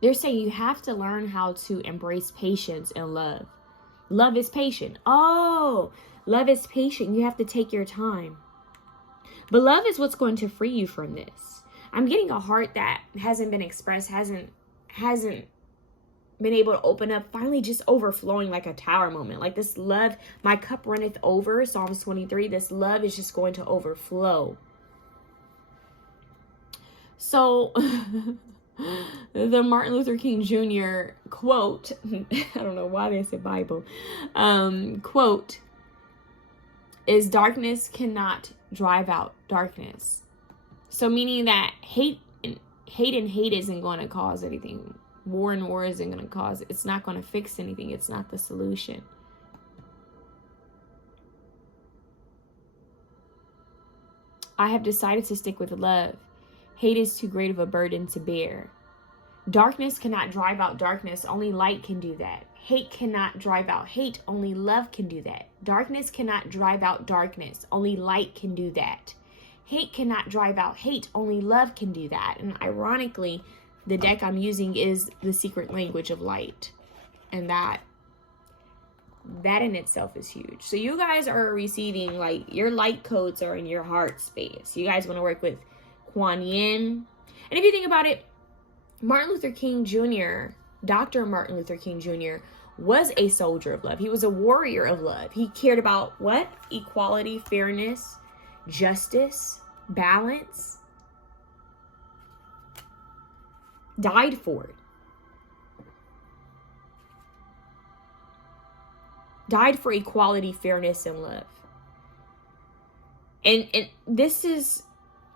They're saying you have to learn how to embrace patience and love. Love is patient. Oh, love is patient. You have to take your time. But love is what's going to free you from this. I'm getting a heart that hasn't been expressed, hasn't been able to open up, finally just overflowing like a tower moment. Like this love, my cup runneth over, Psalms 23. This love is just going to overflow. So the Martin Luther King Jr. quote, I don't know why they said Bible, quote is, darkness cannot drive out darkness. So meaning that hate and hate isn't going to cause anything. War and war isn't going to cause, it's not going to fix anything. It's not the solution. I have decided to stick with love. Hate is too great of a burden to bear. Darkness cannot drive out darkness. Only light can do that. Hate cannot drive out hate. Only love can do that. Darkness cannot drive out darkness. Only light can do that. Hate cannot drive out hate. Only love can do that. And ironically, the deck I'm using is the secret language of light. And that in itself is huge. So you guys are receiving, like, your light codes are in your heart space. You guys want to work with Kuan Yin. And if you think about it, Martin Luther King Jr., Dr. Martin Luther King Jr. was a soldier of love. He was a warrior of love. He cared about what? Equality, fairness, justice, balance. Died for it. Died for equality, fairness, and love. And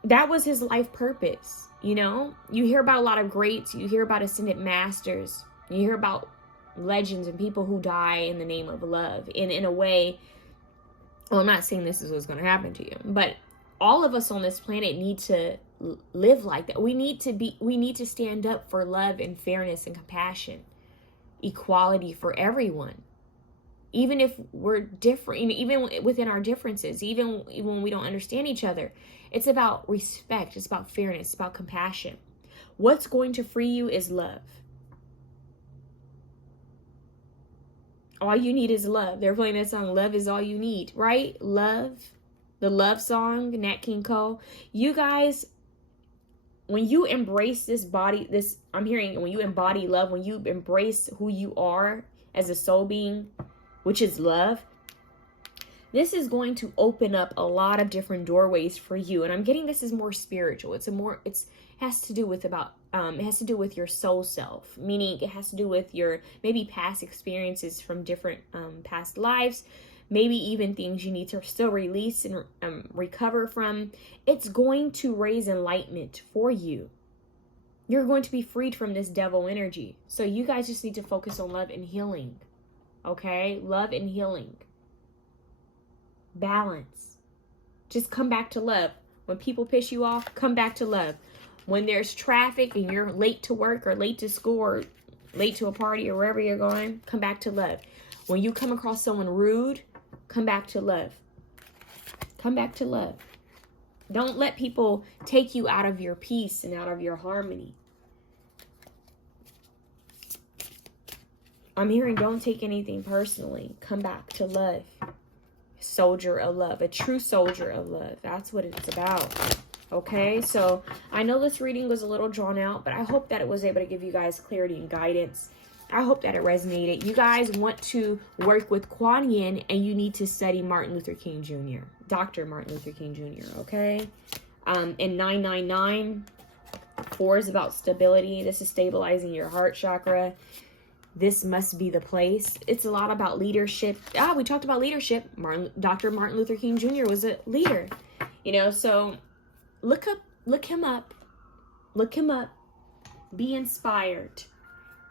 that was his life purpose. You know, you hear about a lot of greats, you hear about ascended masters, you hear about legends and people who die in the name of love. And in a way, well, I'm not saying this is what's going to happen to you, but all of us on this planet need to live like that. We need to stand up for love and fairness and compassion, equality for everyone. Even if we're different, even within our differences, even when we don't understand each other, it's about respect. It's about fairness. It's about compassion. What's going to free you is love. All you need is love. They're playing that song, Love is All You Need, right? Love, the love song, Nat King Cole. You guys, when you embrace this body, I'm hearing, when you embody love, when you embrace who you are as a soul being, which is love, this is going to open up a lot of different doorways for you. And I'm getting this is more spiritual. It has to do with your soul self, meaning it has to do with your maybe past experiences from different past lives, maybe even things you need to still release and recover from. It's going to raise enlightenment for you. You're going to be freed from this devil energy. So you guys just need to focus on love and healing. Okay? Love and healing. Balance. Just come back to love. When people piss you off, come back to love. When there's traffic and you're late to work or late to school or late to a party or wherever you're going, come back to love. When you come across someone rude, come back to love. Come back to love. Don't let people take you out of your peace and out of your harmony. I'm hearing don't take anything personally. Come back to love. Soldier of love. A true soldier of love. That's what it's about. Okay, so I know this reading was a little drawn out, but I hope that it was able to give you guys clarity and guidance. I hope that it resonated. You guys want to work with Kuan Yin, and you need to study Martin Luther King Jr., Dr. Martin Luther King Jr., okay? In 999, 4 is about stability. This is stabilizing your heart chakra. This must be the place. It's a lot about leadership. We talked about leadership. Dr. Martin Luther King Jr. was a leader. You know, so look him up. Be inspired.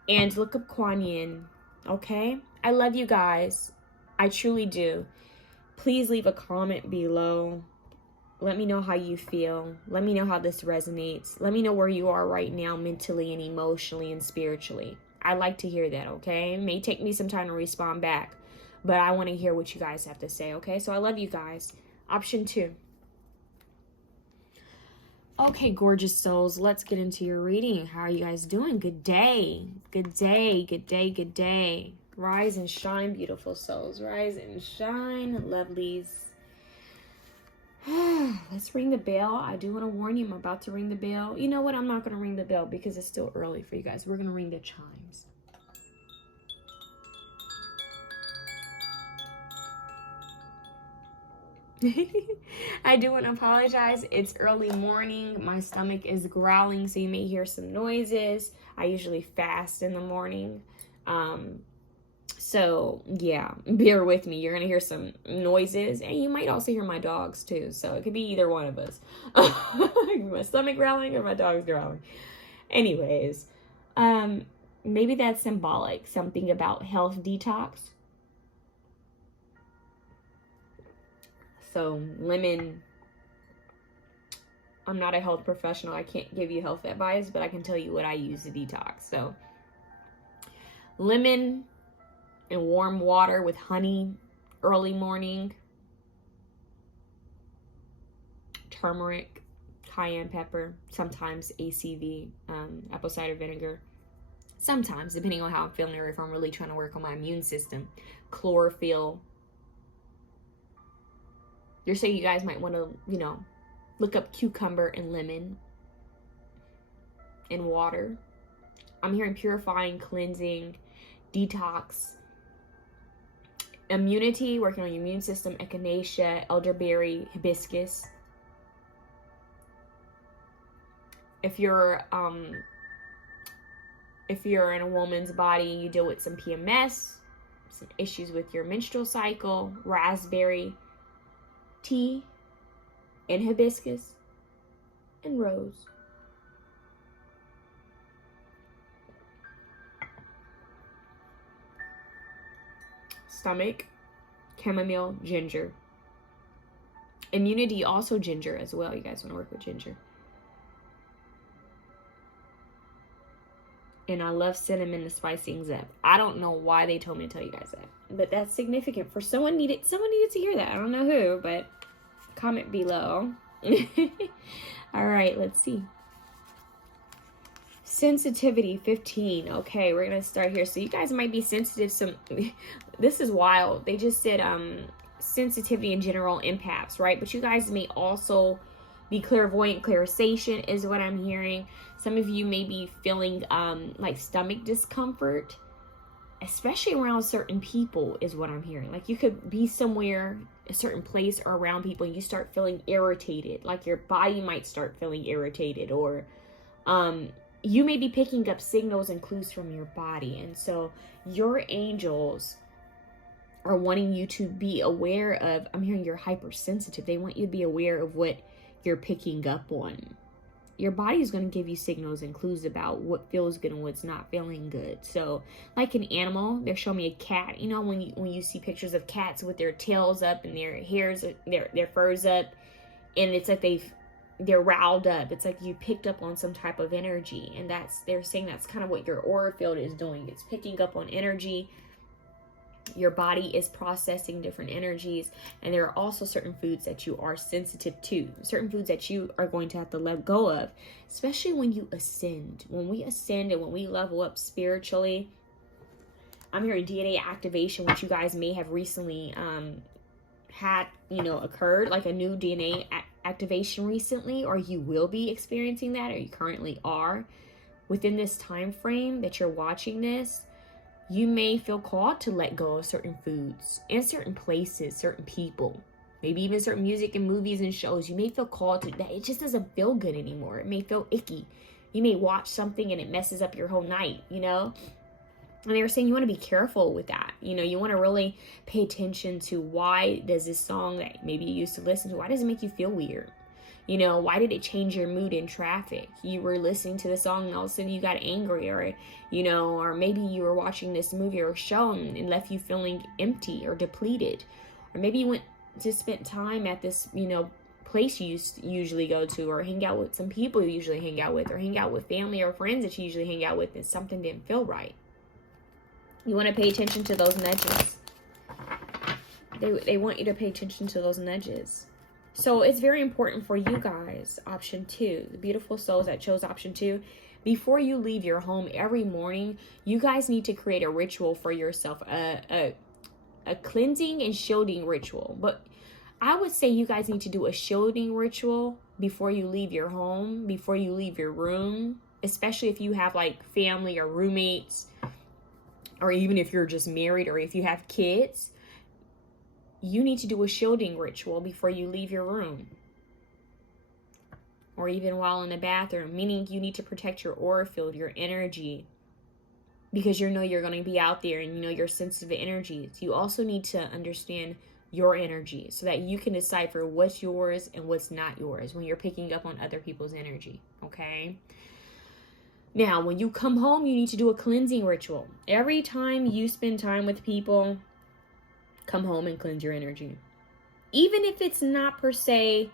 And look up Kuan Yin. Okay? I love you guys. I truly do. Please leave a comment below. Let me know how you feel. Let me know how this resonates. Let me know where you are right now mentally and emotionally and spiritually. I like to hear that, okay? It may take me some time to respond back, but I want to hear what you guys have to say, okay? So I love you guys. Option 2. Okay, gorgeous souls, let's get into your reading. How are you guys doing? Good day. Good day. Good day. Good day. Rise and shine, beautiful souls. Rise and shine, lovelies. Let's ring the bell. I do want to warn you, I'm about to ring the bell. You know what? I'm not going to ring the bell because it's still early for you guys. We're going to ring the chimes. I do want to apologize. It's early morning. My stomach is growling, so you may hear some noises. I usually fast in the morning. So yeah, bear with me. You're going to hear some noises, and you might also hear my dogs too. So it could be either one of us. My stomach growling or my dog's growling. Anyways, maybe that's symbolic. Something about health detox. So lemon, I'm not a health professional. I can't give you health advice, but I can tell you what I use to detox. So lemon and warm water with honey early morning. Turmeric, cayenne pepper, sometimes ACV, apple cider vinegar. Sometimes, depending on how I'm feeling or if I'm really trying to work on my immune system. Chlorophyll. You're saying you guys might want to, look up cucumber and lemon and water. I'm hearing purifying, cleansing, detox, immunity, working on your immune system, echinacea, elderberry, hibiscus. If you're in a woman's body, you deal with some PMS, some issues with your menstrual cycle, raspberry tea, and hibiscus, and rose. Stomach, chamomile, ginger. Immunity, also ginger as well. You guys want to work with ginger. And I love cinnamon to spice things up. I don't know why they told me to tell you guys that, but that's significant for someone needed to hear that. I don't know who, but comment below. All right, let's see. Sensitivity 15. Okay, we're gonna start here. So you guys might be sensitive. This is wild. They just said sensitivity in general empaths, right? But you guys may also be clairvoyant, clairsentient is what I'm hearing. Some of you may be feeling like stomach discomfort, especially around certain people is what I'm hearing. Like you could be somewhere, a certain place or around people, and you start feeling irritated. Like your body might start feeling irritated, or you may be picking up signals and clues from your body. And so your angels are wanting you to be aware of, I'm hearing you're hypersensitive. They want you to be aware of what you're picking up on. Your body is going to give you signals and clues about what feels good and what's not feeling good. So like an animal, they're showing me a cat. You know, when you see pictures of cats with their tails up and their hairs, their furs up, and it's like they're riled up. It's like you picked up on some type of energy, and they're saying that's kind of what your aura field is doing. It's picking up on energy. Your body is processing different energies, and there are also certain foods that you are sensitive to, certain foods that you are going to have to let go of, especially when you ascend. When we ascend and when we level up spiritually, I'm hearing DNA activation, which you guys may have recently had, occurred, like a new DNA activation recently, or you will be experiencing that, or you currently are within this time frame that you're watching this. You may feel called to let go of certain foods and certain places, certain people, maybe even certain music and movies and shows. You may feel called to that. It just doesn't feel good anymore. It may feel icky. You may watch something and it messes up your whole night, And they were saying you want to be careful with that. You want to really pay attention to, why does this song that maybe you used to listen to, why does it make you feel weird? Why did it change your mood in traffic? You were listening to the song and all of a sudden you got angry, or maybe you were watching this movie or show and left you feeling empty or depleted. Or maybe you went to spend time at this, place you usually go to, or hang out with some people you usually hang out with, or hang out with family or friends that you usually hang out with, and something didn't feel right. You want to pay attention to those nudges. They want you to pay attention to those nudges. So it's very important for you guys, option 2, the beautiful souls that chose option 2. Before you leave your home every morning, you guys need to create a ritual for yourself, a cleansing and shielding ritual. But I would say you guys need to do a shielding ritual before you leave your home, before you leave your room, especially if you have like family or roommates, or even if you're just married or if you have kids. You need to do a shielding ritual before you leave your room, or even while in the bathroom, meaning you need to protect your aura field, your energy, because you know you're going to be out there and you know you're sensitive energies. You also need to understand your energy so that you can decipher what's yours and what's not yours when you're picking up on other people's energy, okay? Now, when you come home, you need to do a cleansing ritual. Every time you spend time with people, come home and cleanse your energy. Even if it's not per se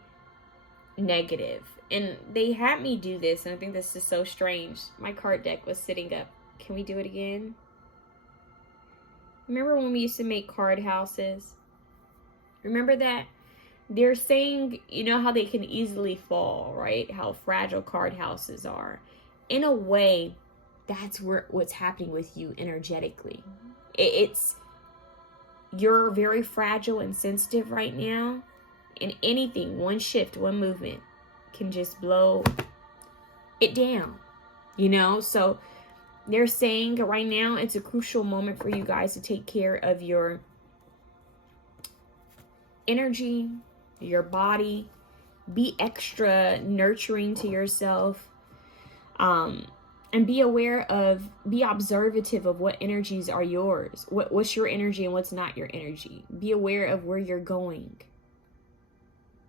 negative. And they had me do this, and I think this is so strange. My card deck was sitting up. Can we do it again? Remember when we used to make card houses? Remember that? They're saying, you know how they can easily fall, right? How fragile card houses are. In a way, that's what's happening with you energetically. You're very fragile and sensitive right now. And anything, one shift, one movement can just blow it down, you know? So they're saying right now it's a crucial moment for you guys to take care of your energy, your body. Be extra nurturing to yourself. And be observative of what energies are yours. What's your energy and what's not your energy. Be aware of where you're going.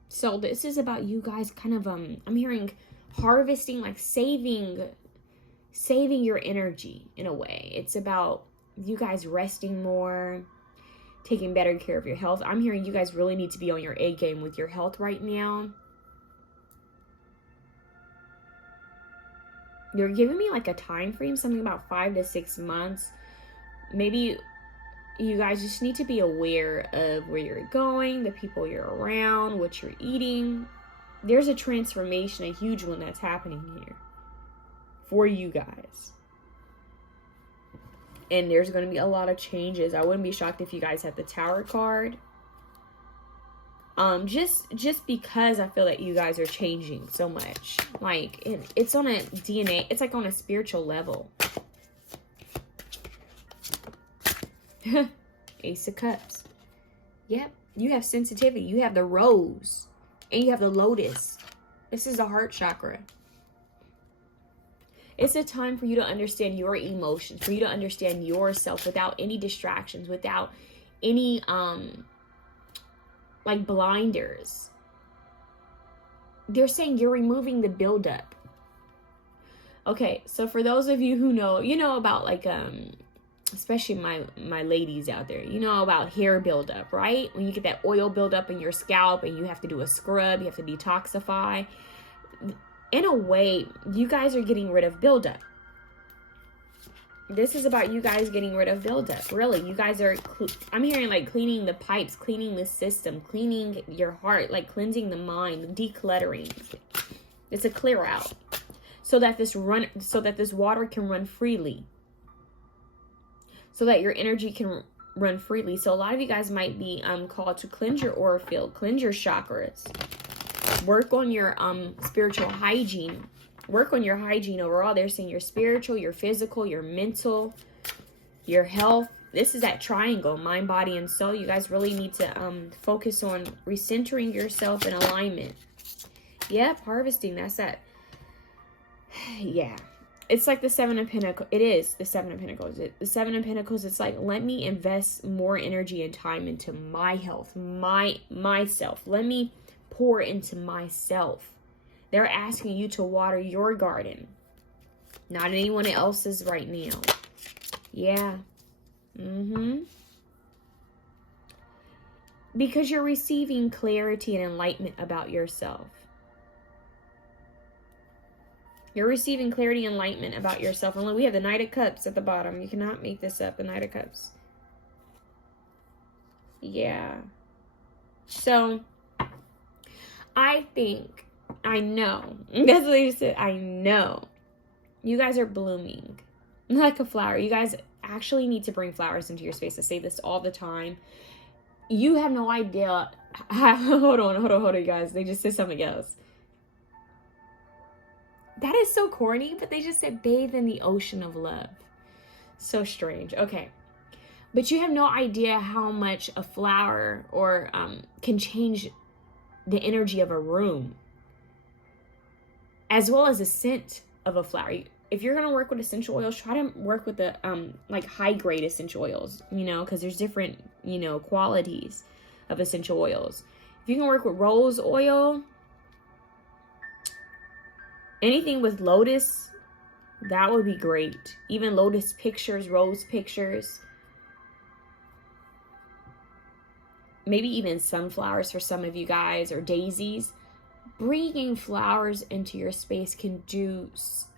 So this is about you guys kind of, I'm hearing harvesting, like saving your energy in a way. It's about you guys resting more, taking better care of your health. I'm hearing you guys really need to be on your A game with your health right now. They're giving me like a time frame, something about 5 to 6 months. Maybe you guys just need to be aware of where you're going, the people you're around, what you're eating. There's a transformation, a huge one that's happening here for you guys. And there's going to be a lot of changes. I wouldn't be shocked if you guys had the Tower card. Just because I feel that you guys are changing so much. Like, it's on a DNA, it's like on a spiritual level. Ace of Cups. Yep, you have sensitivity. You have the rose. And you have the lotus. This is the heart chakra. It's a time for you to understand your emotions, for you to understand yourself without any distractions, without any, like blinders. They're saying you're removing the buildup. Okay, so for those of you who know, you know about like, especially my ladies out there, you know about hair buildup, right? When you get that oil buildup in your scalp and you have to do a scrub, you have to detoxify. In a way, you guys are getting rid of buildup. This is about you guys getting rid of buildup. Really, you guys are, I'm hearing like cleaning the pipes, cleaning the system, cleaning your heart, like cleansing the mind, decluttering. It's a clear out. So that this water can run freely. So that your energy can run freely. So a lot of you guys might be called to cleanse your aura field, cleanse your chakras. Work on your spiritual hygiene. Work on your hygiene overall. They're saying your spiritual, your physical, your mental, your health. This is that triangle, mind, body, and soul. You guys really need to focus on recentering yourself in alignment. Yep, harvesting. That's that. Yeah. It's like the Seven of Pentacles. It is the Seven of Pentacles. The Seven of Pentacles, it's like, let me invest more energy and time into my health, myself. Let me pour into myself. They're asking you to water your garden, not anyone else's right now. Yeah. Because you're receiving clarity and enlightenment about yourself. You're receiving clarity and enlightenment about yourself. And we have the Knight of Cups at the bottom. You cannot make this up, the Knight of Cups. Yeah. So I know. That's what they said. I know. You guys are blooming like a flower. You guys actually need to bring flowers into your space. I say this all the time. You have no idea. Hold on, you guys. They just said something else. That is so corny, but they just said bathe in the ocean of love. So strange. Okay. But you have no idea how much a flower or can change the energy of a room, as well as the scent of a flower. If you're going to work with essential oils, try to work with the like high grade essential oils, you know, because there's different, you know, qualities of essential oils. If you can work with rose oil, anything with lotus, that would be great. Even lotus pictures, rose pictures. Maybe even sunflowers for some of you guys, or daisies. Bringing flowers into your space can do,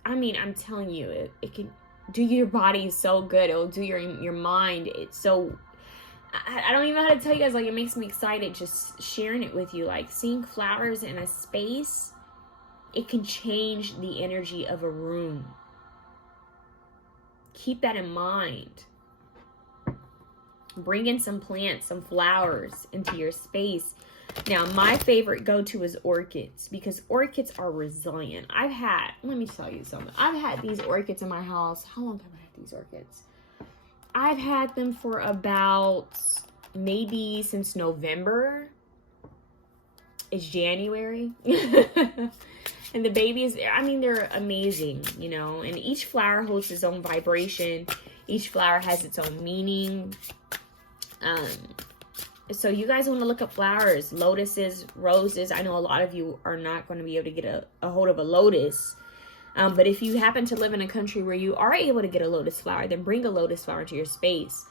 I mean, I'm telling you, it can do your body so good. It'll do your mind. It's so, I don't even know how to tell you guys, like, it makes me excited just sharing it with you. Like, seeing flowers in a space, it can change the energy of a room. Keep that in mind. Bring in some plants, some flowers into your space. Now, my favorite go-to is orchids, because orchids are resilient. Let me tell you something. I've had these orchids in my house. How long have I had these orchids? I've had them for about maybe since November. It's January. And the babies, I mean, they're amazing, you know. And each flower holds its own vibration. Each flower has its own meaning. So you guys want to look up flowers, lotuses, roses. I know a lot of you are not going to be able to get a hold of a lotus. But if you happen to live in a country where you are able to get a lotus flower, then bring a lotus flower into your space.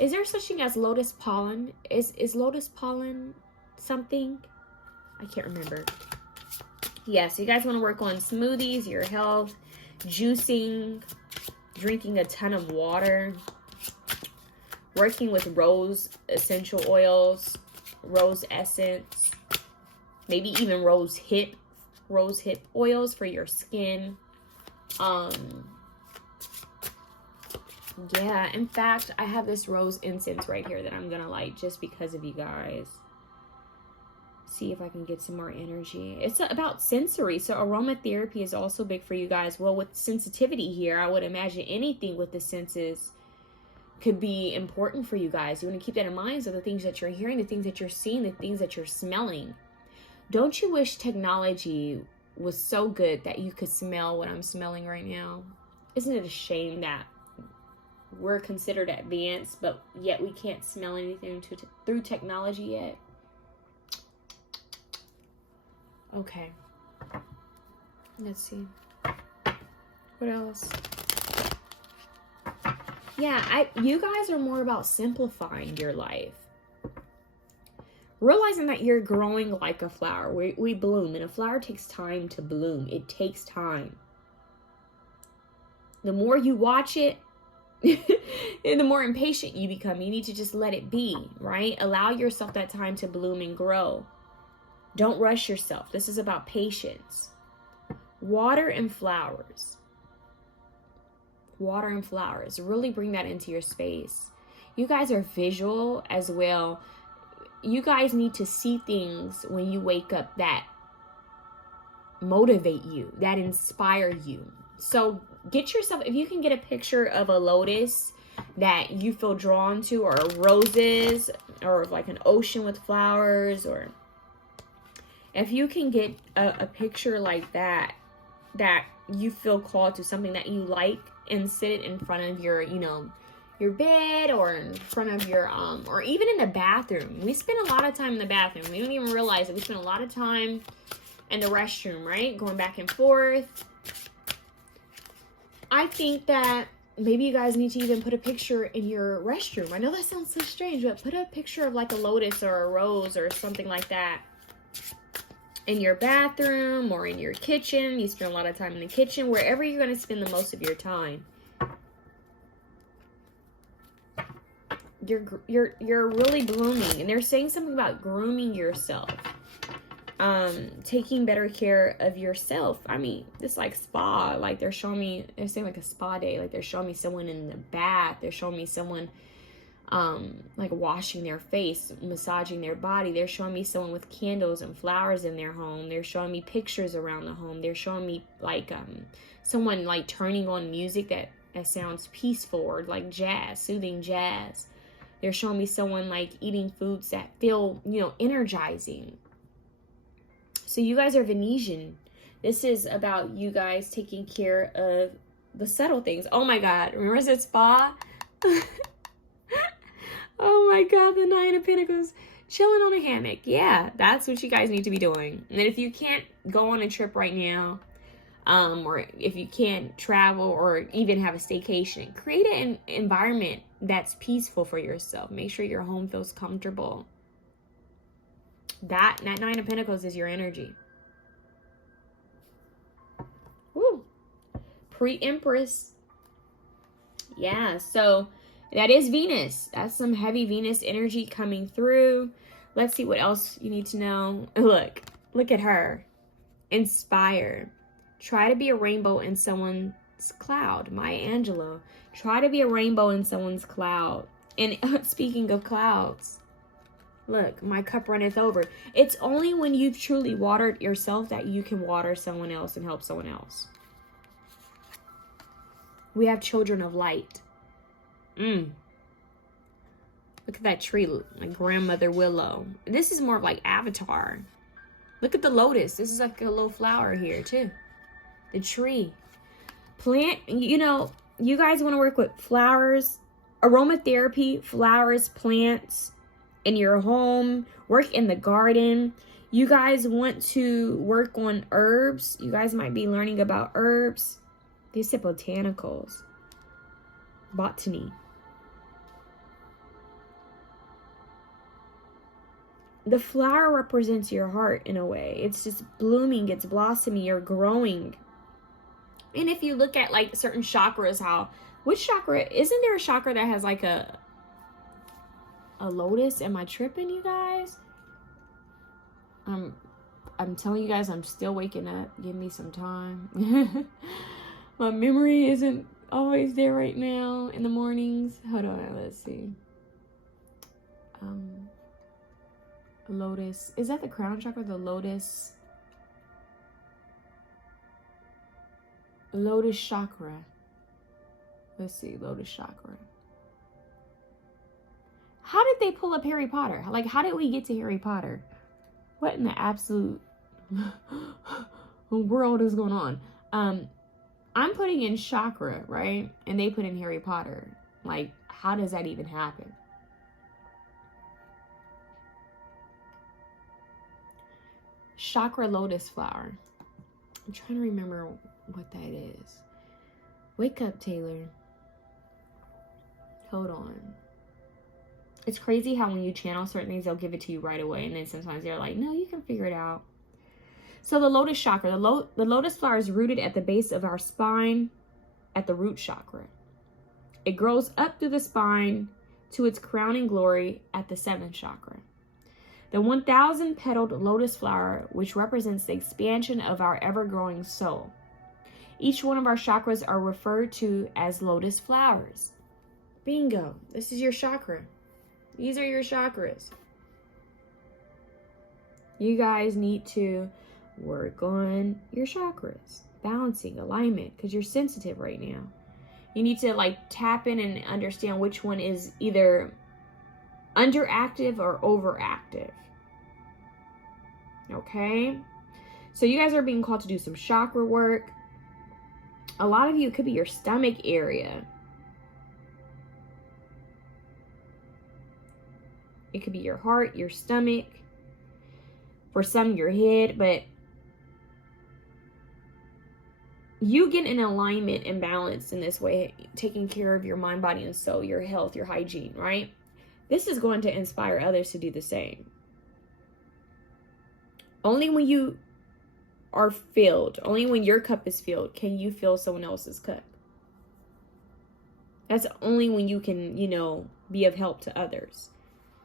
Is there such thing as lotus pollen? Is lotus pollen something? I can't remember. Yeah, so you guys want to work on smoothies, your health, juicing, drinking a ton of water, working with rose essential oils, rose essence, maybe even rose hip oils for your skin. Yeah, in fact, I have this rose incense right here that I'm gonna light just because of you guys. See if I can get some more energy. It's about sensory, so aromatherapy is also big for you guys. Well, with sensitivity here, I would imagine anything with the senses could be important for you guys. You want to keep that in mind. So the things that you're hearing, the things that you're seeing, the things that you're smelling. Don't you wish technology was so good that you could smell what I'm smelling right now? Isn't it a shame that we're considered advanced, but yet we can't smell anything through technology yet? Okay. Let's see. What else? Yeah, you guys are more about simplifying your life. Realizing that you're growing like a flower. We bloom, and a flower takes time to bloom. It takes time. The more you watch it, and the more impatient you become. You need to just let it be, right? Allow yourself that time to bloom and grow. Don't rush yourself. This is about patience. Water and flowers. Water and flowers. Really bring that into your space. You guys are visual as well. You guys need to see things when you wake up that motivate you, that inspire you. So get yourself, if you can get a picture of a lotus that you feel drawn to, or roses, or like an ocean with flowers, or if you can get a picture like that you feel called to, something that you like, and sit it in front of your, you know, your bed, or in front of your, or even in the bathroom. We spend a lot of time in the bathroom. We don't even realize it. We spend a lot of time in the restroom, right? Going back and forth. I think that maybe you guys need to even put a picture in your restroom. I know that sounds so strange, but put a picture of like a lotus or a rose or something like that in your bathroom or in your kitchen. You spend a lot of time in the kitchen, wherever you're going to spend the most of your time. You're really blooming, and they're saying something about grooming yourself. taking better care of yourself. I mean, this like spa, like they're showing me, they're saying like a spa day, like they're showing me someone in the bath, they're showing me someone like washing their face, massaging their body. They're showing me someone with candles and flowers in their home. They're showing me pictures around the home. They're showing me like someone like turning on music that sounds peaceful, or like jazz, soothing jazz. They're showing me someone like eating foods that feel, you know, energizing. So you guys are Venetian. This is about you guys taking care of the subtle things. Oh my God. Remember that spa? Oh my God, the Nine of Pentacles. Chilling on a hammock. Yeah, that's what you guys need to be doing. And if you can't go on a trip right now, or if you can't travel or even have a staycation, create an environment that's peaceful for yourself. Make sure your home feels comfortable. That Nine of Pentacles is your energy. Woo. Pre-Empress. Yeah, so that is Venus. That's some heavy Venus energy coming through. Let's see what else you need to know. Look at her. Inspire. Try to be a rainbow in someone's cloud. Maya Angelou. Try to be a rainbow in someone's cloud. And speaking of clouds, look, my cup runneth over. It's only when you've truly watered yourself that you can water someone else and help someone else. We have children of light. Look at that tree, like Grandmother Willow. This is more of like Avatar. Look at the lotus. This is like a little flower here too. The tree. Plant, you know, you guys want to work with flowers, aromatherapy, flowers, plants in your home, work in the garden. You guys want to work on herbs. You guys might be learning about herbs. These are botanicals. Botany. The flower represents your heart in a way. It's just blooming, it's blossoming, you're growing. And if you look at like certain chakras, which chakra, isn't there a chakra that has like a lotus? Am I tripping, you guys? I'm telling you guys, I'm still waking up. Give me some time. My memory isn't always there right now in the mornings. Hold on, let's see. Lotus. Is that the crown chakra? The lotus. Lotus chakra. Let's see. Lotus chakra. How did they pull up Harry Potter? Like, how did we get to Harry Potter? What in the absolute world is going on? I'm putting in chakra, right? And they put in Harry Potter. Like, how does that even happen? Chakra lotus flower. I'm trying to remember what that is. Wake up, Taylor. Hold on. It's crazy how when you channel certain things, they'll give it to you right away. And then sometimes they're like, no, you can figure it out. So the lotus chakra, the lotus flower is rooted at the base of our spine at the root chakra. It grows up through the spine to its crowning glory at the 7th chakra. The 1,000-petaled lotus flower, which represents the expansion of our ever-growing soul. Each one of our chakras are referred to as lotus flowers. Bingo. This is your chakra. These are your chakras. You guys need to work on your chakras. Balancing, alignment, because you're sensitive right now. You need to like tap in and understand which one is either underactive or overactive. Okay? So you guys are being called to do some chakra work. A lot of you, it could be your stomach area. It could be your heart, your stomach. For some, your head. But you get in alignment and balance in this way, taking care of your mind, body, and soul, your health, your hygiene, right? This is going to inspire others to do the same. Only when you are filled, only when your cup is filled, can you fill someone else's cup. That's only when you can, you know, be of help to others.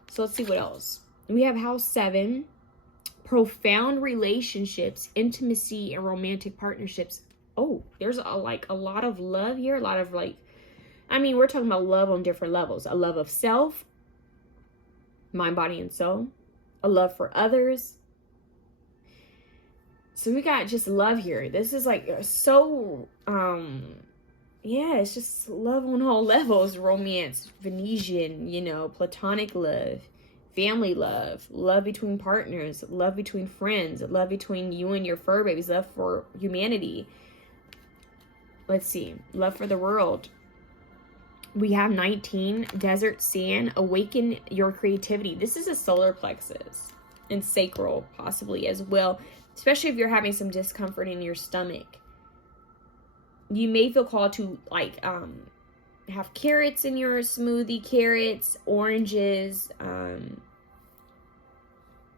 So let's see what else. We have house 7, profound relationships, intimacy, and romantic partnerships. Oh, there's a lot of love here. A lot of we're talking about love on different levels. A love of self, mind, body, and soul. A love for others. So we got just love here. This is so, yeah, it's just love on all levels. Romance, Venetian, platonic love, family love, love between partners, love between friends, love between you and your fur babies, love for humanity. Let's see, love for the world. We have 19, desert sand, awaken your creativity. This is a solar plexus and sacral possibly as well, especially if you're having some discomfort in your stomach. You may feel called to have carrots in your smoothie, carrots, oranges.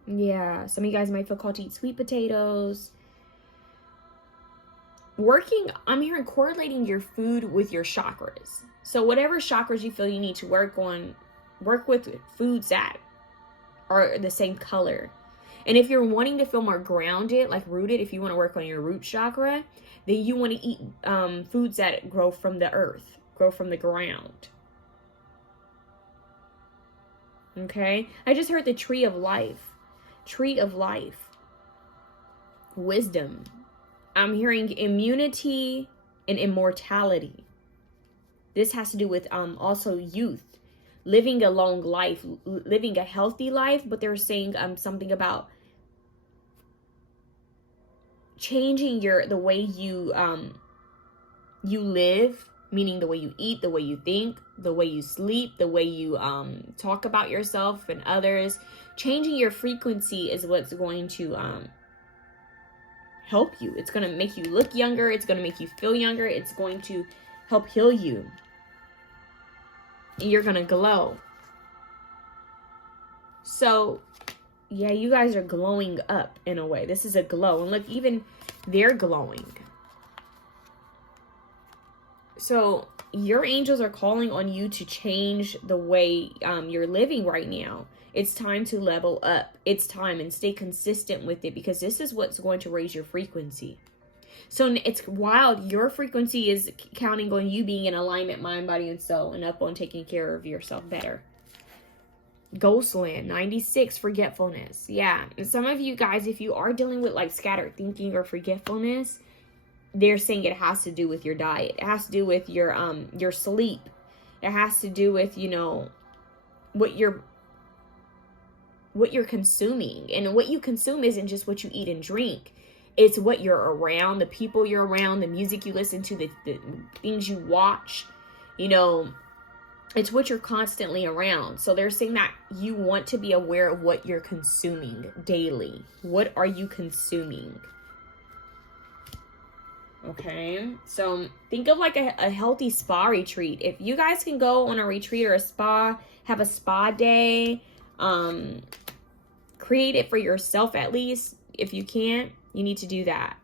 Yeah, some of you guys might feel called to eat sweet potatoes. I'm hearing correlating your food with your chakras. So whatever chakras you feel you need to work with foods that are the same color. And if you're wanting to feel more grounded, like rooted, if you want to work on your root chakra, then you want to eat foods that grow from the earth, grow from the ground. Okay? I just heard the tree of life. Tree of life. Wisdom. I'm hearing immunity and immortality. This has to do with also youth. Living a long life, living a healthy life, but they're saying something about changing the way you live, meaning the way you eat, the way you think, the way you sleep, the way you talk about yourself and others. Changing your frequency is what's going to help you. It's going to make you look younger. It's going to make you feel younger. It's going to help heal you. You're going to glow. So, yeah, you guys are glowing up in a way. This is a glow. And look, even they're glowing. So, your angels are calling on you to change the way you're living right now. It's time to level up. It's time, and stay consistent with it, because this is what's going to raise your frequency. So it's wild. Your frequency is counting on you being in alignment, mind, body, and soul, and up on taking care of yourself better. Ghostland, 96, forgetfulness. Yeah. And some of you guys, if you are dealing with scattered thinking or forgetfulness, they're saying it has to do with your diet. It has to do with your sleep. It has to do with, what you're consuming. And what you consume isn't just what you eat and drink. It's what you're around, the people you're around, the music you listen to, the things you watch. It's what you're constantly around. So they're saying that you want to be aware of what you're consuming daily. What are you consuming? Okay, so think of a healthy spa retreat. If you guys can go on a retreat or a spa, have a spa day, create it for yourself at least. If you can't, you need to do that.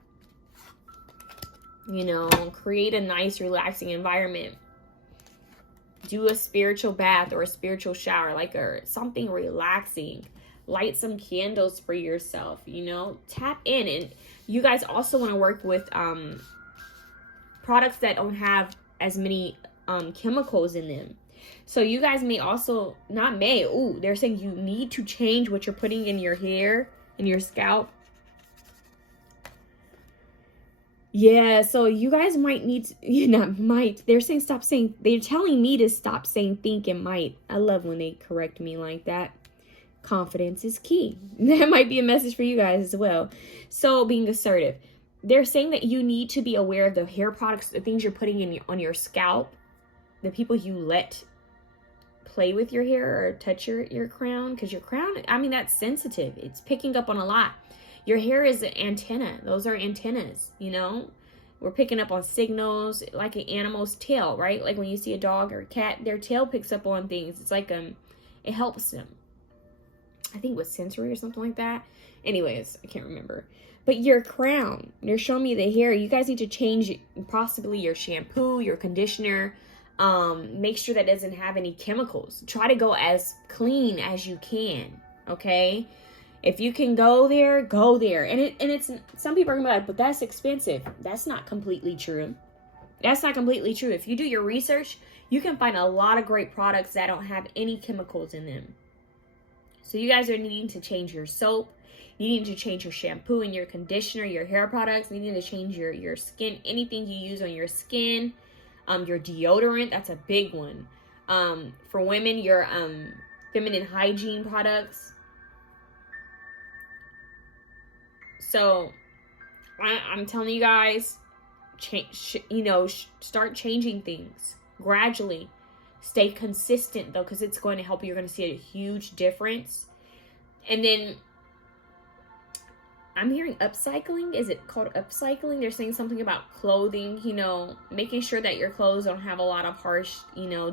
Create a nice, relaxing environment. Do a spiritual bath or a spiritual shower, something relaxing. Light some candles for yourself, tap in. And you guys also want to work with products that don't have as many chemicals in them. So you guys may also, they're saying you need to change what you're putting in your hair, in your scalp. Yeah, so you guys might need to, they're telling me to stop saying think and might. I love when they correct me like that. Confidence is key. That might be a message for you guys as well. So being assertive. They're saying that you need to be aware of the hair products, the things you're putting on your scalp, the people you let play with your hair or touch your crown, because your crown, that's sensitive. It's picking up on a lot. Your hair is an antenna. Those are antennas, We're picking up on signals, like an animal's tail, right? Like when you see a dog or a cat, their tail picks up on things. It's it helps them. I think with sensory or something like that. Anyways, I can't remember. But your crown, they're showing me the hair. You guys need to change possibly your shampoo, your conditioner. Make sure that doesn't have any chemicals. Try to go as clean as you can, okay? If you can go there, go there. And it's some people are gonna be like, but that's expensive. That's not completely true. That's not completely true. If you do your research, you can find a lot of great products that don't have any chemicals in them. So you guys are needing to change your soap, needing to change your shampoo and your conditioner, your hair products, needing to change your skin, anything you use on your skin, your deodorant, that's a big one. For women, your feminine hygiene products. So I'm telling you guys, start changing things gradually. Stay consistent though, because it's going to help you. You're going to see a huge difference. And then I'm hearing upcycling. Is it called upcycling? They're saying something about clothing, making sure that your clothes don't have a lot of harsh,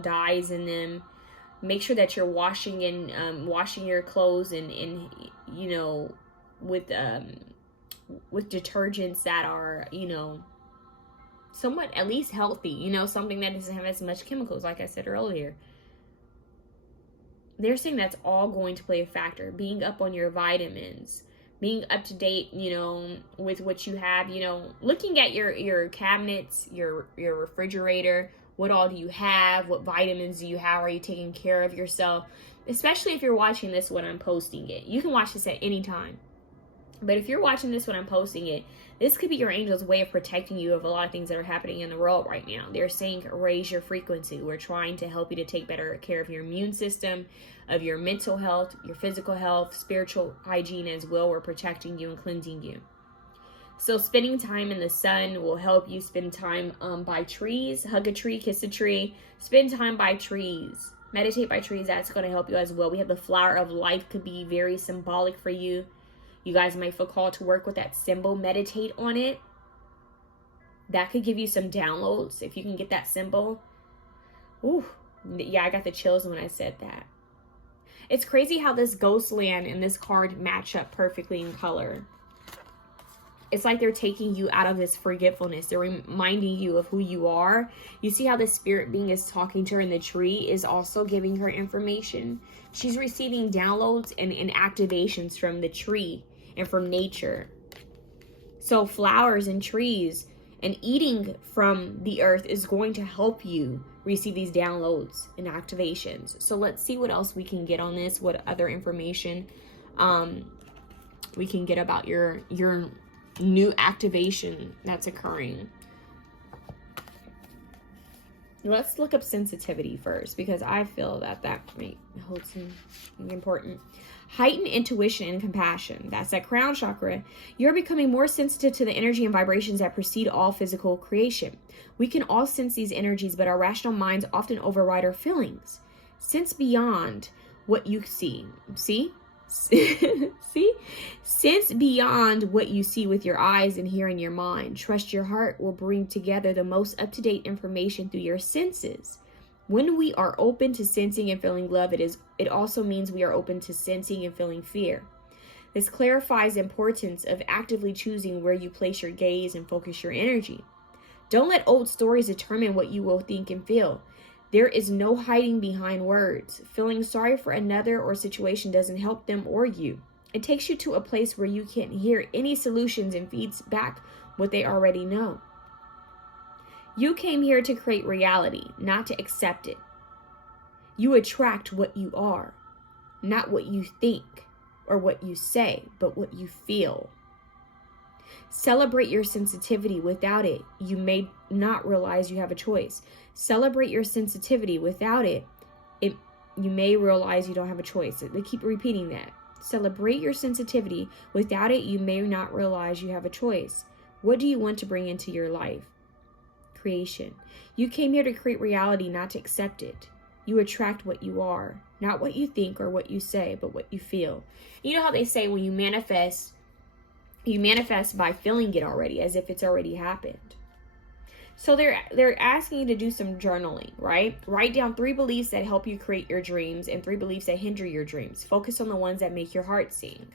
dyes in them. Make sure that you're washing your clothes and with detergents that are, somewhat at least healthy, something that doesn't have as much chemicals, like I said earlier. They're saying that's all going to play a factor. Being up on your vitamins, being up to date, with what you have, looking at your cabinets, your refrigerator, what all do you have? What vitamins do you have? Are you taking care of yourself? Especially if you're watching this when I'm posting it. You can watch this at any time. But if you're watching this when I'm posting it, this could be your angel's way of protecting you of a lot of things that are happening in the world right now. They're saying raise your frequency. We're trying to help you to take better care of your immune system, of your mental health, your physical health, spiritual hygiene as well. We're protecting you and cleansing you. So spending time in the sun will help you. Spend time by trees. Hug a tree, kiss a tree. Spend time by trees. Meditate by trees. That's going to help you as well. We have the flower of life, could be very symbolic for you. You guys might feel called to work with that symbol. Meditate on it. That could give you some downloads if you can get that symbol. Ooh, yeah, I got the chills when I said that. It's crazy how this ghost land and this card match up perfectly in color. It's like they're taking you out of this forgetfulness. They're reminding you of who you are. You see how the spirit being is talking to her, and the tree is also giving her information. She's receiving downloads and activations from the tree and from nature. So flowers and trees and eating from the earth is going to help you receive these downloads and activations. So let's see what else we can get on this. What other information we can get about your new activation that's occurring. Let's look up sensitivity first, because I feel that might hold something important. Heightened intuition and compassion. That's that crown chakra. You're becoming more sensitive to the energy and vibrations that precede all physical creation. We can all sense these energies, but our rational minds often override our feelings. Sense beyond what you see. See? Sense beyond what you see with your eyes and hear in your mind. Trust your heart will bring together the most up-to-date information through your senses. When we are open to sensing and feeling love, it also means we are open to sensing and feeling fear. This clarifies the importance of actively choosing where you place your gaze and focus your energy. Don't let old stories determine what you will think and feel. There is no hiding behind words. Feeling sorry for another or situation doesn't help them or you. It takes you to a place where you can't hear any solutions and feeds back what they already know. You came here to create reality, not to accept it. You attract what you are, not what you think or what you say, but what you feel. Celebrate your sensitivity. Without it, you may not realize you have a choice. Celebrate your sensitivity. Without it, you may realize you don't have a choice. They keep repeating that. Celebrate your sensitivity. Without it, you may not realize you have a choice. What do you want to bring into your life? Creation. You came here to create reality, not to accept it. You attract what you are, not what you think or what you say, but what you feel. You know how they say when you manifest by feeling it already, as if it's already happened. So they're asking you to do some journaling, right? Write down 3 beliefs that help you create your dreams and 3 beliefs that hinder your dreams. Focus on the ones that make your heart sing.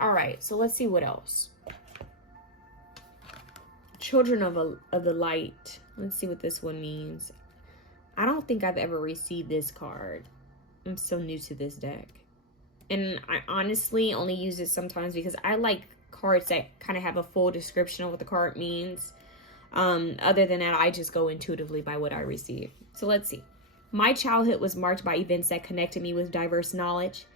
All right, so let's see what else. Children of the light. Let's see what this one means. I don't think I've ever received this card. I'm so new to this deck. And I honestly only use it sometimes because I like cards that kind of have a full description of what the card means. Other than that, I just go intuitively by what I receive. So let's see. My childhood was marked by events that connected me with diverse knowledge.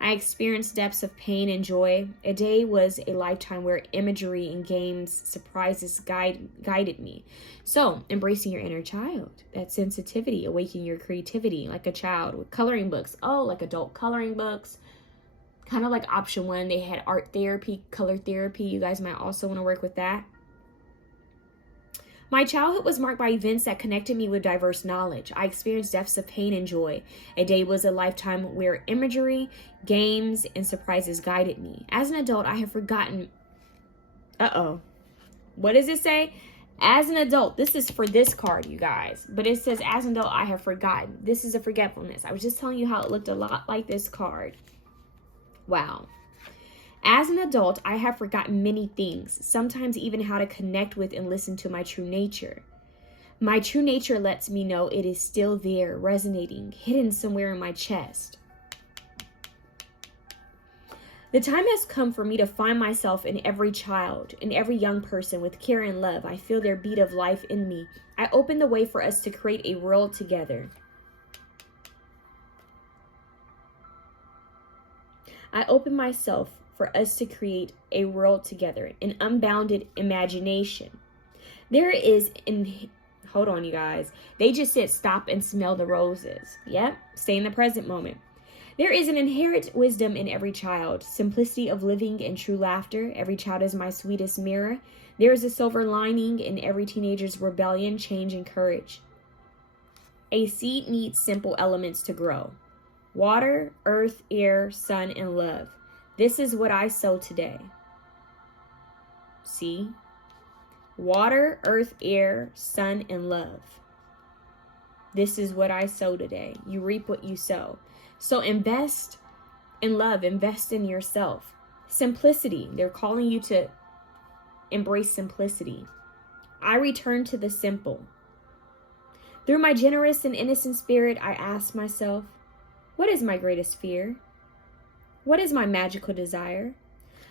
I experienced depths of pain and joy. A day was a lifetime where imagery and games, surprises guided me. So, embracing your inner child, that sensitivity, awakening your creativity like a child with coloring books. Oh, like adult coloring books. Kind of like option one, they had art therapy, color therapy. You guys might also want to work with that. My childhood was marked by events that connected me with diverse knowledge. I experienced depths of pain and joy. A day was a lifetime where imagery, games, and surprises guided me. As an adult, I have forgotten... What does it say? As an adult, this is for this card, you guys. But it says, as an adult, I have forgotten. This is a forgetfulness. I was just telling you how it looked a lot like this card. Wow. As an adult, I have forgotten many things, sometimes even how to connect with and listen to my true nature. My true nature lets me know it is still there, resonating, hidden somewhere in my chest. The time has come for me to find myself in every child, in every young person with care and love. I feel their beat of life in me. I open the way for us to create a world together. I open myself for us to create a world together, an unbounded imagination. There is hold on, you guys. They just said stop and smell the roses. Yep, stay in the present moment. There is an inherent wisdom in every child, simplicity of living and true laughter. Every child is my sweetest mirror. There is a silver lining in every teenager's rebellion, change, and courage. A seed needs simple elements to grow. Water, earth, air, sun, and love. This is what I sow today. See? Water, earth, air, sun, and love. This is what I sow today. You reap what you sow. So invest in love. Invest in yourself. Simplicity. They're calling you to embrace simplicity. I return to the simple. Through my generous and innocent spirit, I ask myself, what is my greatest fear? What is my magical desire?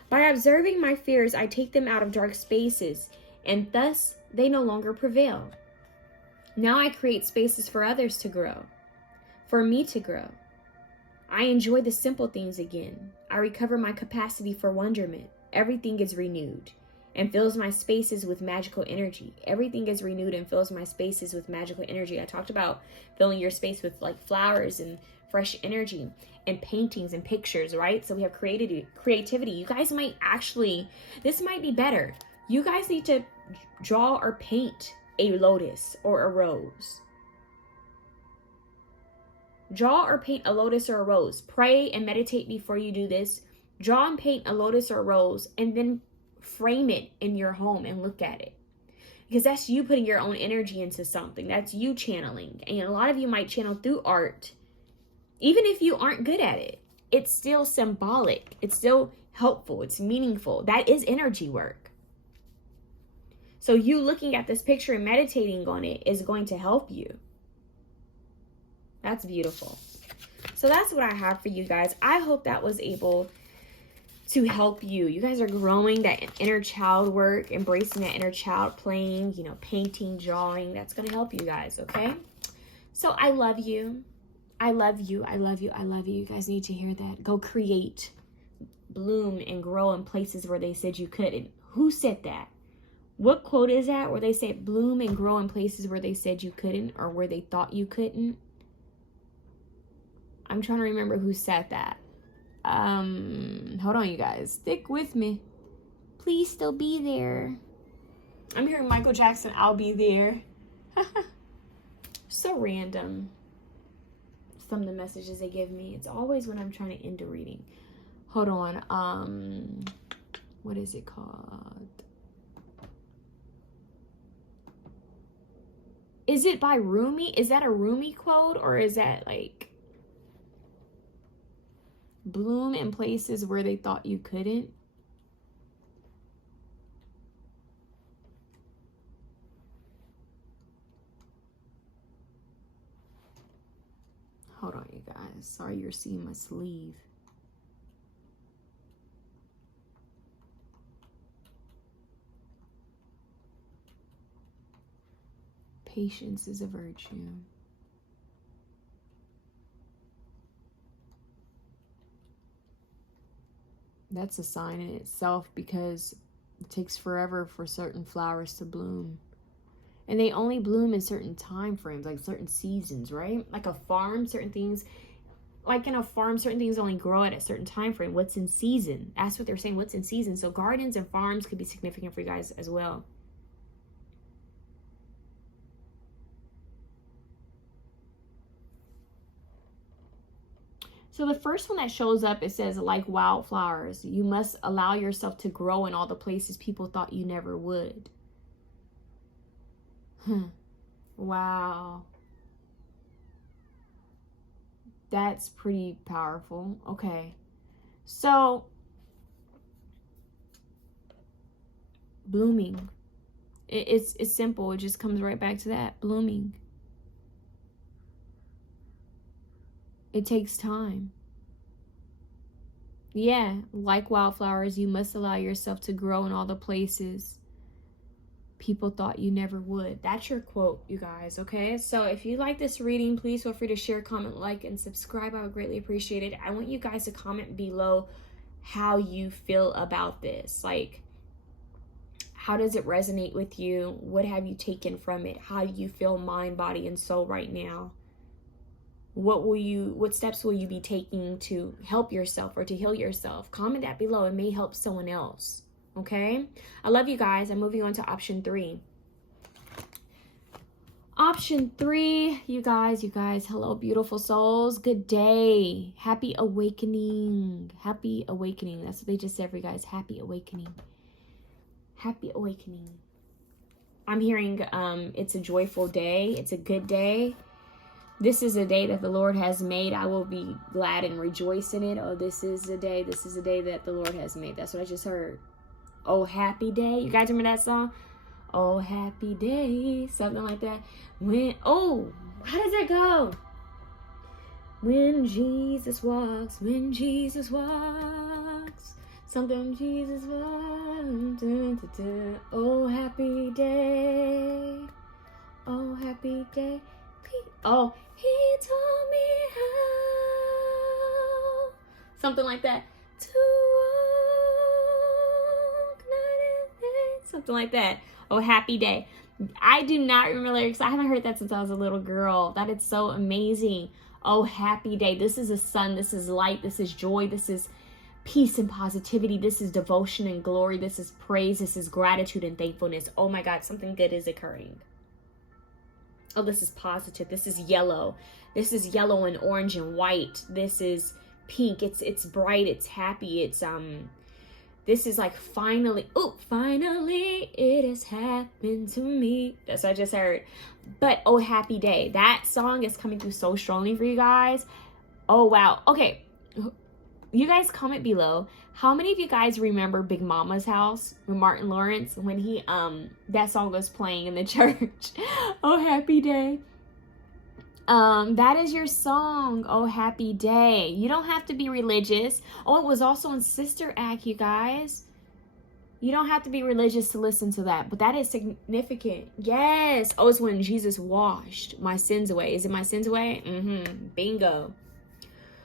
By observing my fears, I take them out of dark spaces, and thus they no longer prevail. Now I create spaces for others to grow, for me to grow. I enjoy the simple things again. I recover my capacity for wonderment. Everything is renewed and fills my spaces with magical energy. Everything is renewed and fills my spaces with magical energy. I talked about filling your space with like flowers and fresh energy and paintings and pictures, right? So we have creativity. You guys might actually, this might be better. You guys need to draw or paint a lotus or a rose. Draw or paint a lotus or a rose. Pray and meditate before you do this. Draw and paint a lotus or a rose and then frame it in your home and look at it. Because that's you putting your own energy into something. That's you channeling. And a lot of you might channel through art. Even if you aren't good at it, it's still symbolic. It's still helpful. It's meaningful. That is energy work. So you looking at this picture and meditating on it is going to help you. That's beautiful. So that's what I have for you guys. I hope that was able to help you. You guys are growing that inner child work, embracing that inner child, playing, painting, drawing. That's going to help you guys, okay? So I love you. I love you. I love you. I love you. You guys need to hear that. Go create, bloom, and grow in places where they said you couldn't. Who said that? What quote is that where they say bloom and grow in places where they said you couldn't or where they thought you couldn't? I'm trying to remember who said that. Hold on, you guys. Stick with me. Please still be there. I'm hearing Michael Jackson, I'll be there. So random. Some of the messages they give me. It's always when I'm trying to end a reading. Hold on. What is it called? Is it by Rumi? Is that a Rumi quote or is that like bloom in places where they thought you couldn't? Hold on, you guys. Sorry, you're seeing my sleeve. Patience is a virtue. That's a sign in itself, because it takes forever for certain flowers to bloom. And they only bloom in certain time frames, like certain seasons, right? Like a farm, certain things, like in a farm, certain things only grow at a certain time frame. What's in season? That's what they're saying, what's in season. So gardens and farms could be significant for you guys as well. So the first one that shows up, it says, like wildflowers, you must allow yourself to grow in all the places people thought you never would. Wow. That's pretty powerful. Okay. So, blooming. It's simple. It just comes right back to that. Blooming. It takes time. Yeah, like wildflowers, you must allow yourself to grow in all the places people thought you never would. That's your quote, you guys, okay? So if you like this reading, please feel free to share, comment, like, and subscribe. I would greatly appreciate it. I want you guys to comment below how you feel about this. Like, how does it resonate with you? What have you taken from it? How do you feel mind, body, and soul right now? What steps will you be taking to help yourself or to heal yourself? Comment that below. It may help someone else. Okay? I love you guys. I'm moving on to option 3. Option 3, you guys, hello, beautiful souls. Good day. Happy awakening. Happy awakening. That's what they just said for you guys. Happy awakening. Happy awakening. I'm hearing it's a joyful day. It's a good day. This is a day that the Lord has made. I will be glad and rejoice in it. Oh, this is a day that the Lord has made. That's what I just heard. Oh, happy day. You guys remember that song? Oh, happy day. Something like that. How does that go? When Jesus walks. Something Jesus walks. Oh, happy day. Oh, happy day. Oh, he taught me how. Something like that. To walk night and day. Something like that. Oh, happy day. I do not remember lyrics. I haven't heard that since I was a little girl. That is so amazing. Oh, happy day. This is a sun. This is light. This is joy. This is peace and positivity. This is devotion and glory. This is praise. This is gratitude and thankfulness. Oh my God, something good is occurring. Oh, this is positive. This is yellow. This is yellow and orange and white. This is pink. It's bright. It's happy. It's this is like finally. Oh, finally it has happened to me. That's what I just heard. But oh, happy day. That song is coming through so strongly for you guys. Oh wow. Okay. You guys comment below. How many of you guys remember Big Mama's House with Martin Lawrence when he that song was playing in the church? Oh, happy day. That is your song. Oh, happy day. You don't have to be religious. Oh, it was also in Sister Act, you guys. You don't have to be religious to listen to that, but that is significant. Yes. Oh, it's when Jesus washed my sins away. Is it my sins away? Bingo.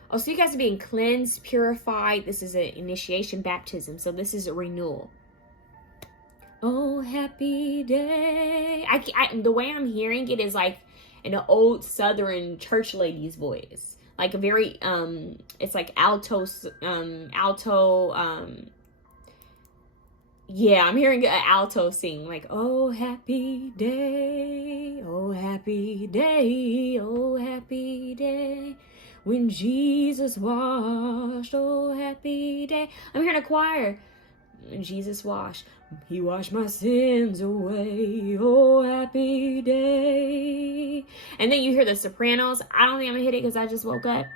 Oh, so you guys are being cleansed, purified. This is an initiation baptism. So this is a renewal. Oh, happy day. The way I'm hearing it is like an old Southern church lady's voice. Like a very, it's like alto. Yeah, I'm hearing an alto sing. Like, oh, happy day. Oh, happy day. Oh, happy day. When Jesus washed, oh, happy day. I'm hearing a choir. When Jesus washed, he washed my sins away. Oh, happy day. And then you hear the sopranos. I don't think I'm going to hit it because I just woke up.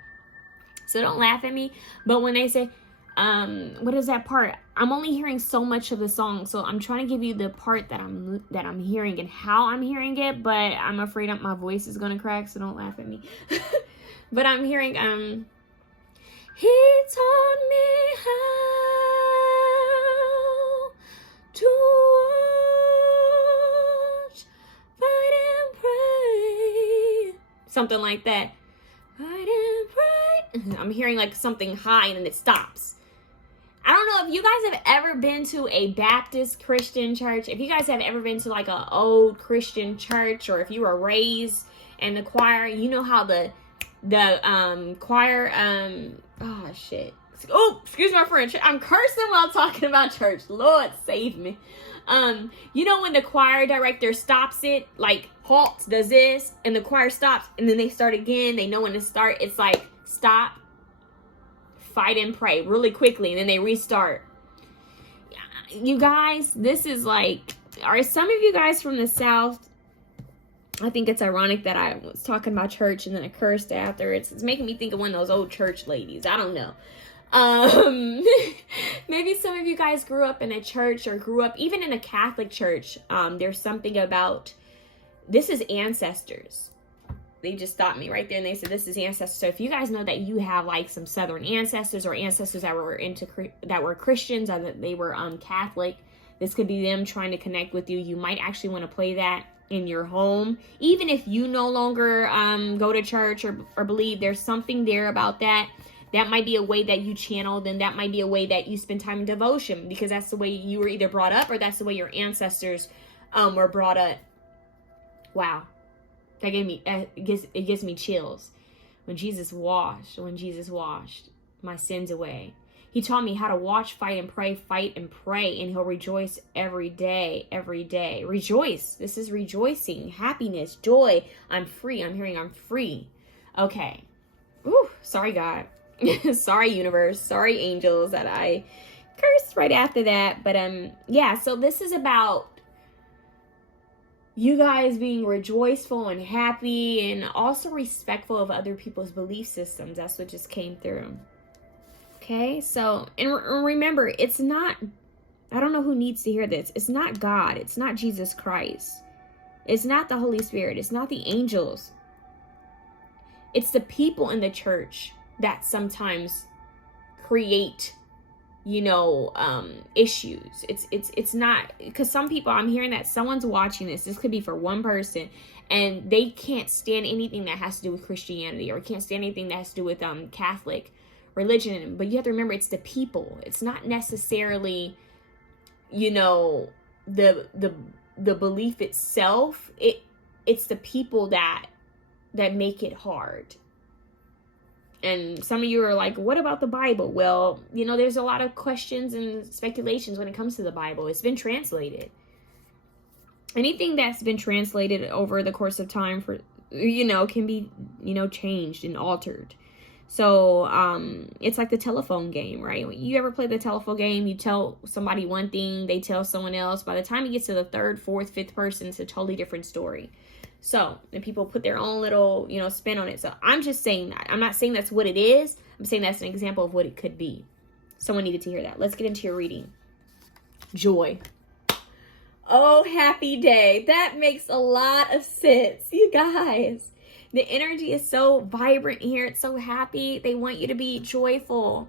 So don't laugh at me. But when they say, what is that part? I'm only hearing so much of the song. So I'm trying to give you the part that I'm hearing and how I'm hearing it. But I'm afraid that my voice is going to crack. So don't laugh at me. But I'm hearing, he taught me how to watch, fight and something like that. Fight and pray. I'm hearing like something high and then it stops. I don't know if you guys have ever been to a Baptist Christian church. If you guys have ever been to like an old Christian church, or if you were raised in the choir, you know how the choir, oh shit. Oh, excuse my French. I'm cursing while talking about church. Lord save me. You know when the choir director stops it, like halts, does this, and the choir stops, and then they start again. They know when to start. It's like stop, fight and pray really quickly, and then they restart. You guys, this is like, are some of you guys from the South? I think it's ironic that I was talking about church and then I cursed after. It's making me think of one of those old church ladies. I don't know. Maybe some of you guys grew up in a church or grew up even in a Catholic church. There's something about, this is ancestors. They just stopped me right there and they said, this is ancestors. So if you guys know that you have like some Southern ancestors or ancestors that were Christians, or that they were Catholic, this could be them trying to connect with you. You might actually want to play that in your home. Even if you no longer go to church or believe, there's something there about that. That might be a way that you channel. Then that might be a way that you spend time in devotion, because that's the way you were either brought up or that's the way your ancestors were brought up. Wow. That it gives me chills. When Jesus washed my sins away. He taught me how to watch, fight and pray, and he'll rejoice every day. Rejoice. This is rejoicing, happiness, joy. I'm free. I'm hearing I'm free. Okay. Ooh, sorry, God. Sorry, universe. Sorry, angels, that I cursed right after that. But yeah, so this is about you guys being rejoiceful and happy and also respectful of other people's belief systems. That's what just came through. Okay, so, and remember, it's not, I don't know who needs to hear this. It's not God. It's not Jesus Christ. It's not the Holy Spirit. It's not the angels. It's the people in the church that sometimes create, issues. It's not, because some people, I'm hearing that someone's watching this. This could be for one person, and they can't stand anything that has to do with Christianity, or can't stand anything that has to do with Catholic religion. But you have to remember, it's the people. It's not necessarily, the belief itself. It's the people that make it hard. And some of you are like, what about the Bible? Well, there's a lot of questions and speculations when it comes to the Bible. It's been translated. Anything that's been translated over the course of time can be, changed and altered. So, it's like the telephone game, right? You ever play the telephone game? You tell somebody one thing, they tell someone else. By the time it gets to the third, fourth, fifth person, it's a totally different story. So, and people put their own little, spin on it. So I'm just saying that. I'm not saying that's what it is. I'm saying that's an example of what it could be. Someone needed to hear that. Let's get into your reading. Joy. Oh, happy day. That makes a lot of sense, you guys. The energy is so vibrant here. It's so happy. They want you to be joyful.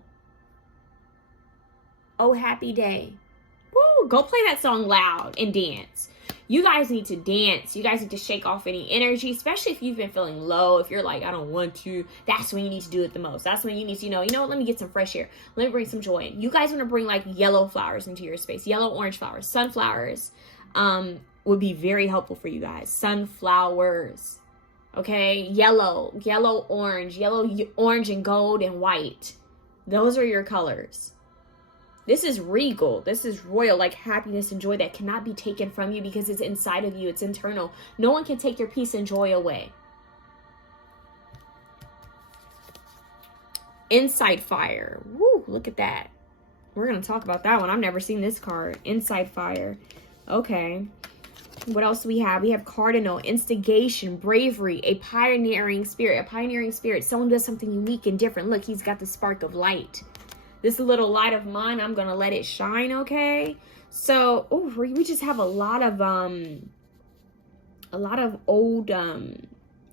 Oh, happy day. Woo, go play that song loud and dance. You guys need to dance. You guys need to shake off any energy, especially if you've been feeling low. If you're like, I don't want to, that's when you need to do it the most. That's when you need to, you know what, let me get some fresh air. Let me bring some joy in. You guys want to bring like yellow flowers into your space. Yellow, orange flowers. Sunflowers would be very helpful for you guys. Sunflowers. Okay? Yellow, orange and gold and white. Those are your colors. This is regal. This is royal, like happiness and joy that cannot be taken from you because it's inside of you. It's internal. No one can take your peace and joy away. Inside fire. Woo, look at that. We're going to talk about that one. I've never seen this card. Inside fire. Okay. What else do we have? We have cardinal, instigation, bravery, a pioneering spirit. Someone does something unique and different. Look, he's got the spark of light. This little light of mine, I'm going to let it shine, okay? So, we just have a lot of old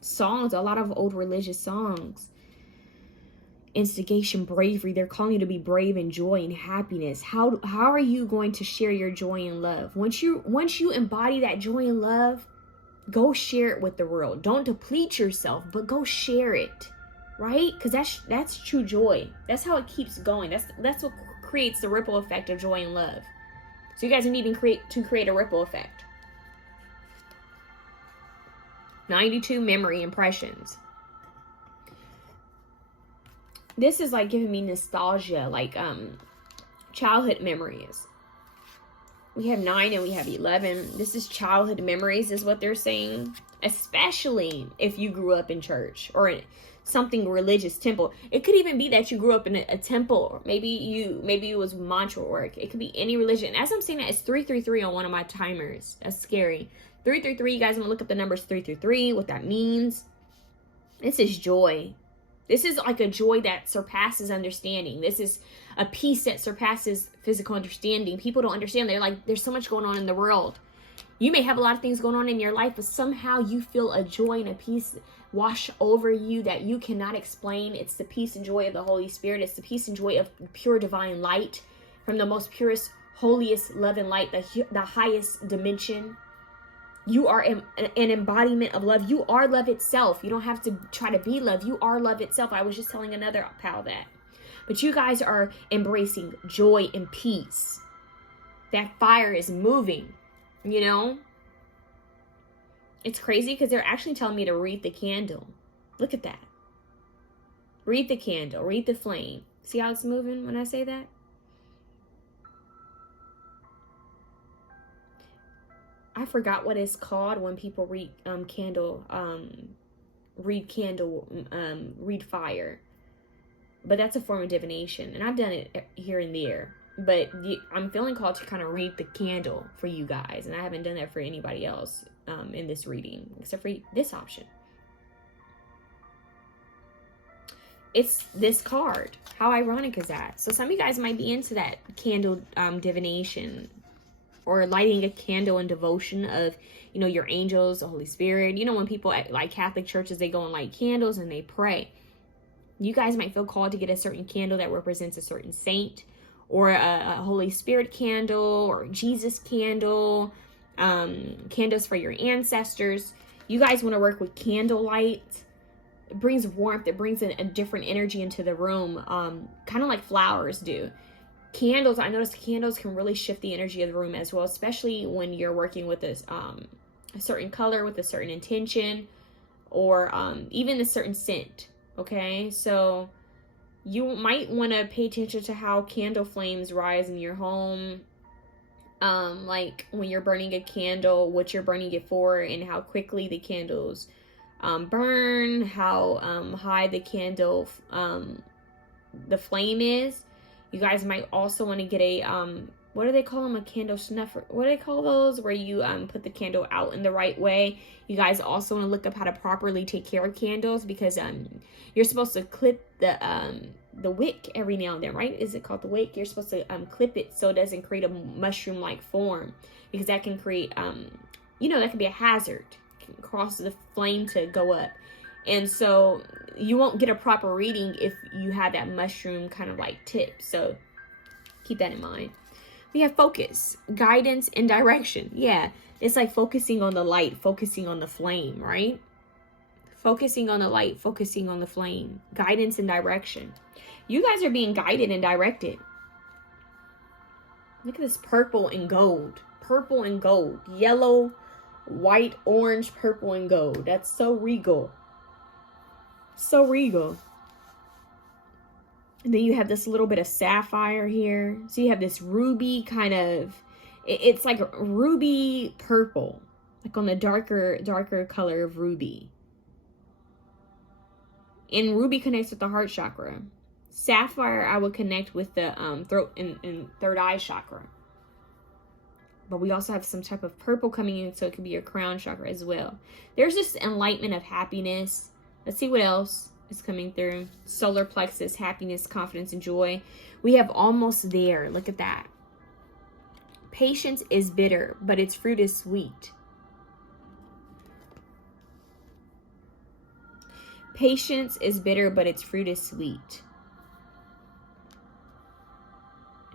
songs, a lot of old religious songs. Instigation, bravery. They're calling you to be brave and joy and happiness. How are you going to share your joy and love? Once you embody that joy and love, go share it with the world. Don't deplete yourself, but go share it, right? Because that's true joy. That's how it keeps going. That's what creates the ripple effect of joy and love. So you guys are needing to create a ripple effect. 92 memory impressions. This is like giving me nostalgia, like childhood memories. We have 9 and we have 11. This is childhood memories is what they're saying. Especially if you grew up in church or in something religious, temple. It could even be that you grew up in a temple. Or maybe it was mantra work. It could be any religion. As I'm saying that, it's 333 on one of my timers. That's scary. 333, you guys want to look up the numbers 333, what that means. This is joy. This is like a joy that surpasses understanding. This is a peace that surpasses physical understanding. People don't understand. They're like, there's so much going on in the world. You may have a lot of things going on in your life, but somehow you feel a joy and a peace wash over you that you cannot explain. It's the peace and joy of the Holy Spirit. It's the peace and joy of pure divine light from the most purest, holiest love and light, the highest dimension. You are an embodiment of love. You are love itself. You don't have to try to be love. You are love itself. I was just telling another pal that. But you guys are embracing joy and peace. That fire is moving, you know? It's crazy because they're actually telling me to read the candle. Look at that. Read the candle. Read the flame. See how it's moving when I say that? I forgot what it's called when people read read fire. But that's a form of divination. And I've done it here and there. But I'm feeling called to kind of read the candle for you guys. And I haven't done that for anybody else in this reading. Except for this option. It's this card. How ironic is that? So some of you guys might be into that candle divination. Or lighting a candle in devotion of, you know, your angels, the Holy Spirit. You know, when people at like Catholic churches, they go and light candles and they pray. You guys might feel called to get a certain candle that represents a certain saint. Or a Holy Spirit candle. Or Jesus candle. Candles for your ancestors. You guys want to work with candlelight. It brings warmth. It brings a different energy into the room. Kind of like flowers do. Candles, I noticed candles can really shift the energy of the room as well, especially when you're working with a certain color with a certain intention or even a certain scent, okay? So you might want to pay attention to how candle flames rise in your home, like when you're burning a candle, what you're burning it for, and how quickly the candles burn, how high the candle, the flame is. You guys might also want to get a, what do they call them? A candle snuffer. What do they call those? Where you put the candle out in the right way. You guys also want to look up how to properly take care of candles because you're supposed to clip the wick every now and then, right? Is it called the wick? You're supposed to clip it so it doesn't create a mushroom-like form because that can create, you know, that can be a hazard. It can cause the flame to go up. And so you won't get a proper reading if you have that mushroom kind of like tip. So keep that in mind. We have focus, guidance, and direction. Yeah, it's like focusing on the light, focusing on the flame, right? Focusing on the light, focusing on the flame. Guidance and direction. You guys are being guided and directed. Look at this purple and gold. Purple and gold. Yellow, white, orange, purple, and gold. That's so regal. So regal. And then you have this little bit of sapphire here. So you have this ruby kind of, it's like a ruby purple. Like on the darker color of ruby. And ruby connects with the heart chakra. Sapphire I would connect with the throat and third eye chakra. But we also have some type of purple coming in, so it could be your crown chakra as well. There's this enlightenment of happiness. Let's see what else is coming through. Solar plexus, happiness, confidence, and joy. We have almost there. Look at that. Patience is bitter, but its fruit is sweet. Patience is bitter, but its fruit is sweet.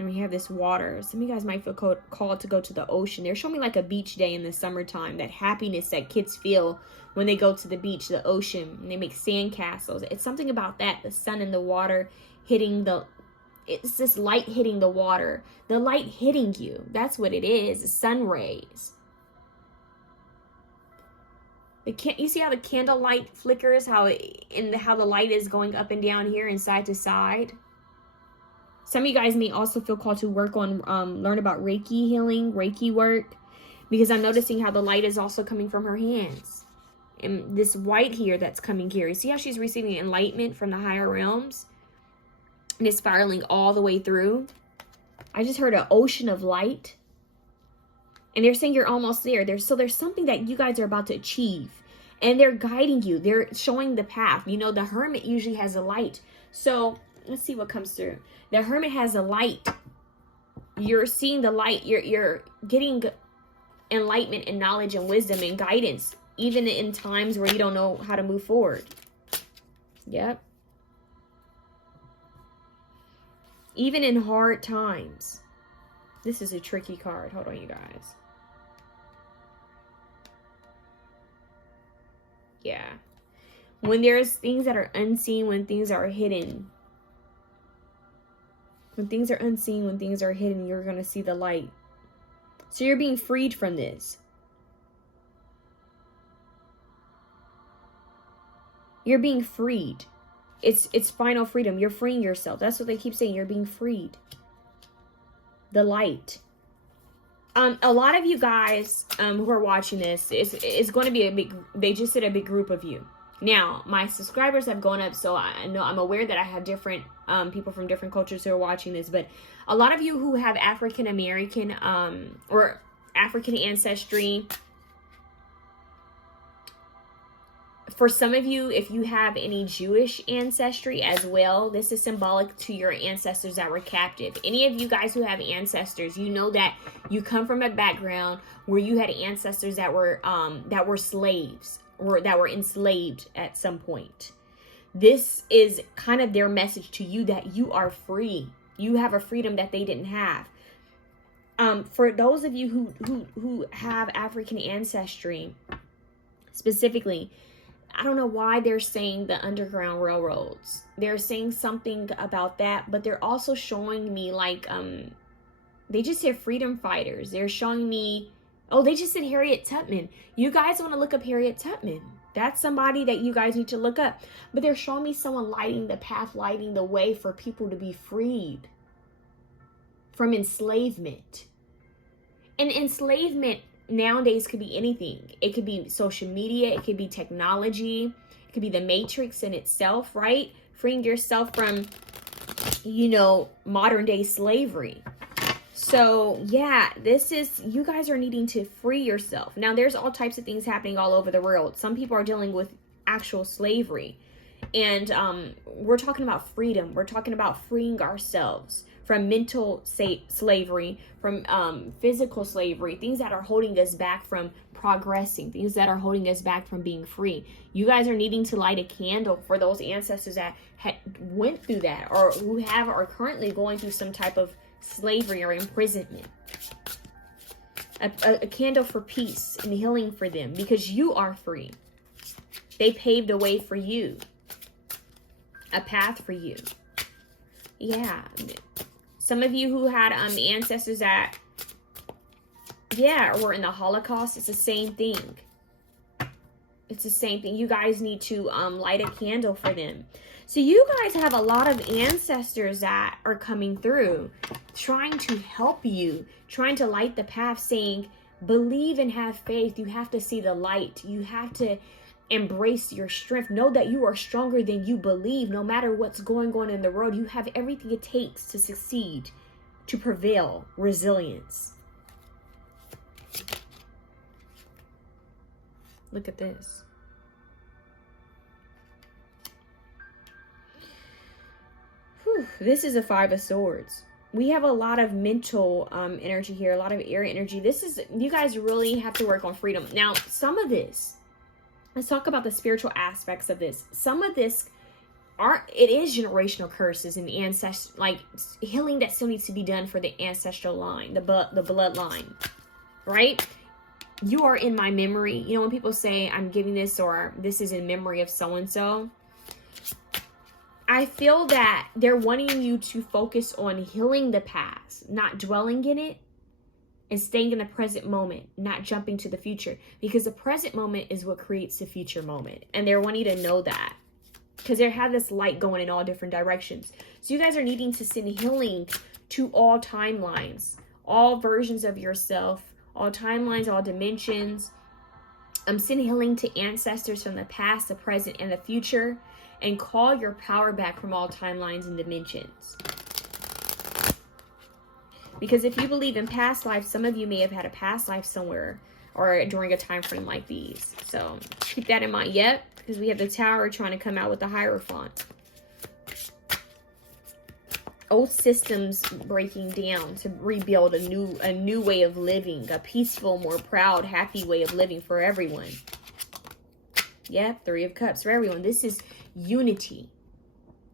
And we have this water. Some of you guys might feel called to go to the ocean. They're showing me like a beach day in the summertime. That happiness that kids feel when they go to the beach, the ocean, and they make sand castles. It's something about that. The sun and the water hitting the... It's this light hitting the water. The light hitting you. That's what it is. The sun rays. You see how the candlelight flickers? How the light is going up and down here and side to side? Some of you guys may also feel called to work on, learn about Reiki healing, Reiki work. Because I'm noticing how the light is also coming from her hands. And this white here that's coming here. You see how she's receiving enlightenment from the higher realms? And it's spiraling all the way through. I just heard an ocean of light. And they're saying you're almost there. So there's something that you guys are about to achieve. And they're guiding you. They're showing the path. You know, the hermit usually has a light. So let's see what comes through. The hermit has a light. You're seeing the light. You're getting enlightenment and knowledge and wisdom and guidance. Even in times where you don't know how to move forward. Yep. Even in hard times. This is a tricky card. Hold on, you guys. Yeah. When there's things that are unseen, when things are hidden. When things are unseen, when things are hidden, you're going to see the light. So you're being freed from this. You're being freed. It's final freedom. You're freeing yourself. That's what they keep saying. You're being freed. The light. A lot of you guys who are watching this, it's going to be a big, they just said a big group of you. Now, my subscribers have gone up, so I know I'm aware that I have different people from different cultures who are watching this, but a lot of you who have African American or African ancestry, for some of you, if you have any Jewish ancestry as well, this is symbolic to your ancestors that were captive. Any of you guys who have ancestors, you know that you come from a background where you had ancestors that were slaves or that were enslaved at some point. This is kind of their message to you that you are free. You have a freedom that they didn't have. For those of you who have African ancestry, specifically, I don't know why they're saying the Underground Railroads. They're saying something about that, but they're also showing me like, they just said freedom fighters. They're showing me, oh, they just said Harriet Tubman. You guys want to look up Harriet Tubman. That's somebody that you guys need to look up. But they're showing me someone lighting the path, lighting the way for people to be freed from enslavement. And enslavement nowadays could be anything. It could be social media. It could be technology. It could be the matrix in itself, right? Freeing yourself from, you know, modern day slavery. So yeah, you guys are needing to free yourself. Now there's all types of things happening all over the world. Some people are dealing with actual slavery. And we're talking about freedom. We're talking about freeing ourselves from mental slavery, from physical slavery, things that are holding us back from progressing, things that are holding us back from being free. You guys are needing to light a candle for those ancestors that went through that, or who are currently going through some type of slavery or imprisonment. A candle for peace and healing for them, because you are free. They paved a way for you. A path for you. Yeah. Some of you who had ancestors that, were in the Holocaust, it's the same thing. It's the same thing. You guys need to light a candle for them. So you guys have a lot of ancestors that are coming through, trying to help you, trying to light the path, saying, believe and have faith. You have to see the light. You have to embrace your strength. Know that you are stronger than you believe. No matter what's going on in the world, you have everything it takes to succeed, to prevail. Resilience. Look at this. Whew, this is a Five of Swords. We have a lot of mental energy here, a lot of air energy. You guys really have to work on freedom. Now, some of this, let's talk about the spiritual aspects of this. Some of this it is generational curses and ancestral, like healing that still needs to be done for the ancestral line, the bloodline, right? You are in my memory. You know, when people say I'm giving this or this is in memory of so-and-so, I feel that they're wanting you to focus on healing the past, not dwelling in it, and staying in the present moment, not jumping to the future, because the present moment is what creates the future moment. And they're wanting you to know that, because they have this light going in all different directions. So you guys are needing to send healing to all timelines, all versions of yourself, all timelines, all dimensions. I'm sending healing to ancestors from the past, the present, and the future, and call your power back from all timelines and dimensions. Because if you believe in past lives, some of you may have had a past life somewhere or during a time frame like these. So keep that in mind. Yep, because we have the Tower trying to come out with the Hierophant. Old systems breaking down to rebuild a new way of living, a peaceful, more proud, happy way of living for everyone. Yeah, Three of Cups for everyone. This is unity.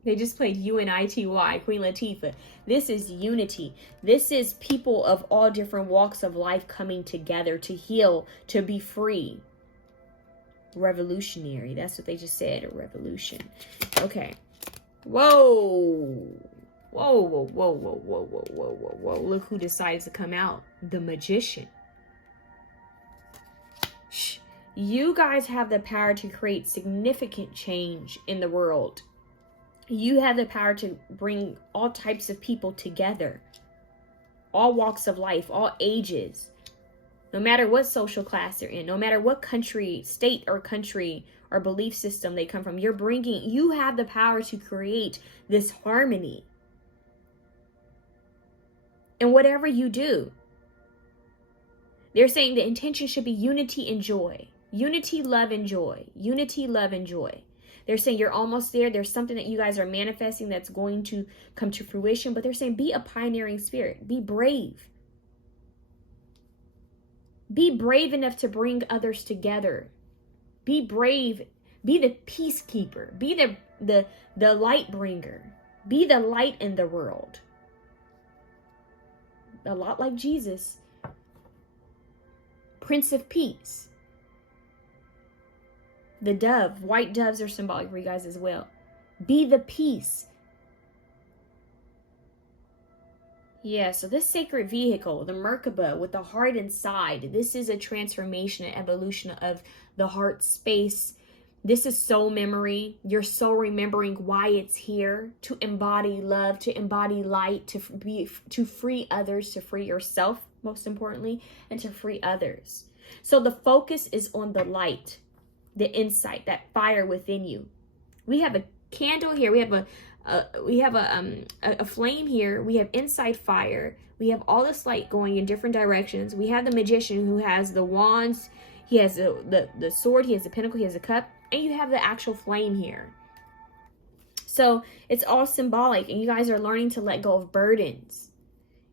They just played UNITY, Queen Latifah. This is unity. This is people of all different walks of life coming together to heal, to be free. Revolutionary. That's what they just said, a revolution. Okay. Whoa. Whoa, whoa, whoa, whoa, whoa, whoa, whoa, whoa, whoa. Look who decides to come out. The Magician. Shh. You guys have the power to create significant change in the world. You have the power to bring all types of people together. All walks of life, all ages. No matter what social class they're in, no matter what country, state or country or belief system they come from, you have the power to create this harmony. And whatever you do, they're saying the intention should be unity and joy. Unity, love, and joy. Unity, love, and joy. They're saying you're almost there. There's something that you guys are manifesting that's going to come to fruition. But they're saying be a pioneering spirit. Be brave. Be brave enough to bring others together. Be brave. Be the peacekeeper. Be the light bringer. Be the light in the world. A lot like Jesus. Prince of Peace. The dove, white doves are symbolic for you guys as well. Be the peace. Yeah, so this sacred vehicle, the Merkaba with the heart inside, this is a transformation and evolution of the heart space. This is soul memory. Your soul remembering why it's here, to embody love, to embody light, to free others, to free yourself, most importantly, and to free others. So the focus is on the light. The insight, that fire within you. We have a candle here. We have a flame here. We have inside fire. We have all this light going in different directions. We have the Magician who has the wands. He has the sword. He has the pentacle. He has the cup. And you have the actual flame here. So it's all symbolic. And you guys are learning to let go of burdens.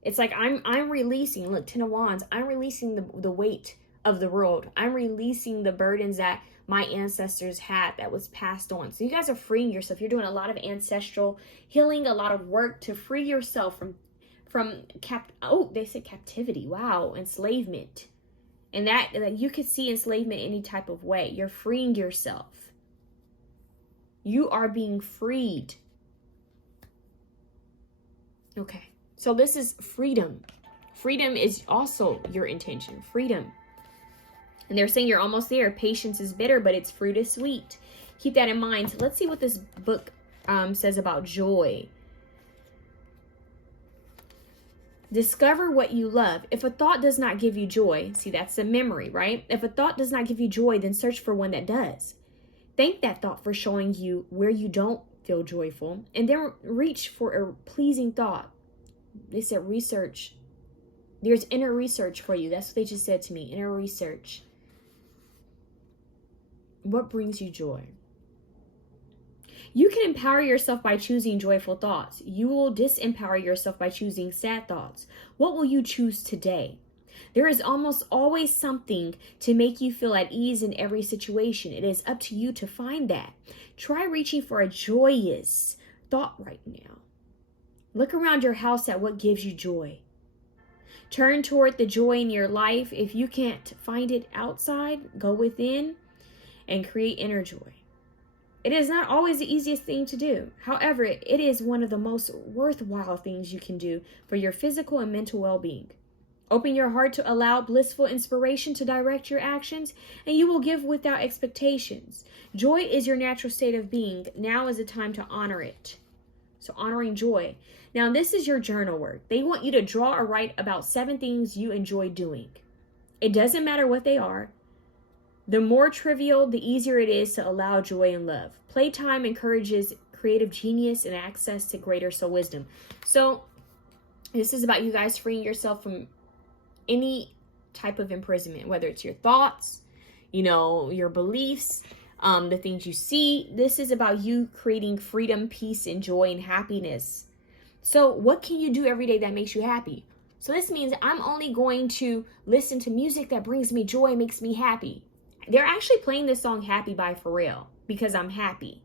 It's like I'm releasing. Look, Ten of Wands. I'm releasing the weight of the world. I'm releasing the burdens that my ancestors had that was passed on. So you guys are freeing yourself. You're doing a lot of ancestral healing, a lot of work to free yourself from they said captivity. Wow, enslavement. And that you could see enslavement any type of way. You're freeing yourself. You are being freed. Okay. So this is freedom. Freedom is also your intention. Freedom. And they're saying you're almost there. Patience is bitter, but its fruit is sweet. Keep that in mind. So let's see what this book says about joy. Discover what you love. If a thought does not give you joy, see, that's a memory, right? If a thought does not give you joy, then search for one that does. Thank that thought for showing you where you don't feel joyful, and then reach for a pleasing thought. They said research. There's inner research for you. That's what they just said to me. Inner research. What brings you joy? You can empower yourself by choosing joyful thoughts. You will disempower yourself by choosing sad thoughts. What will you choose today? There is almost always something to make you feel at ease in every situation. It is up to you to find that. Try reaching for a joyous thought right now. Look around your house at what gives you joy. Turn toward the joy in your life. If you can't find it outside, go within and create inner joy. It is not always the easiest thing to do. However, it is one of the most worthwhile things you can do for your physical and mental well-being. Open your heart to allow blissful inspiration to direct your actions, and you will give without expectations. Joy is your natural state of being. Now is the time to honor it. So honoring joy. Now, this is your journal work. They want you to draw or write about 7 things you enjoy doing. It doesn't matter what they are. The more trivial, the easier it is to allow joy and love. Playtime encourages creative genius and access to greater soul wisdom. So this is about you guys freeing yourself from any type of imprisonment, whether it's your thoughts, your beliefs, the things you see. This is about you creating freedom, peace, and joy and happiness. So what can you do every day that makes you happy? So this means I'm only going to listen to music that brings me joy, makes me happy. They're actually playing this song Happy by Pharrell because I'm happy.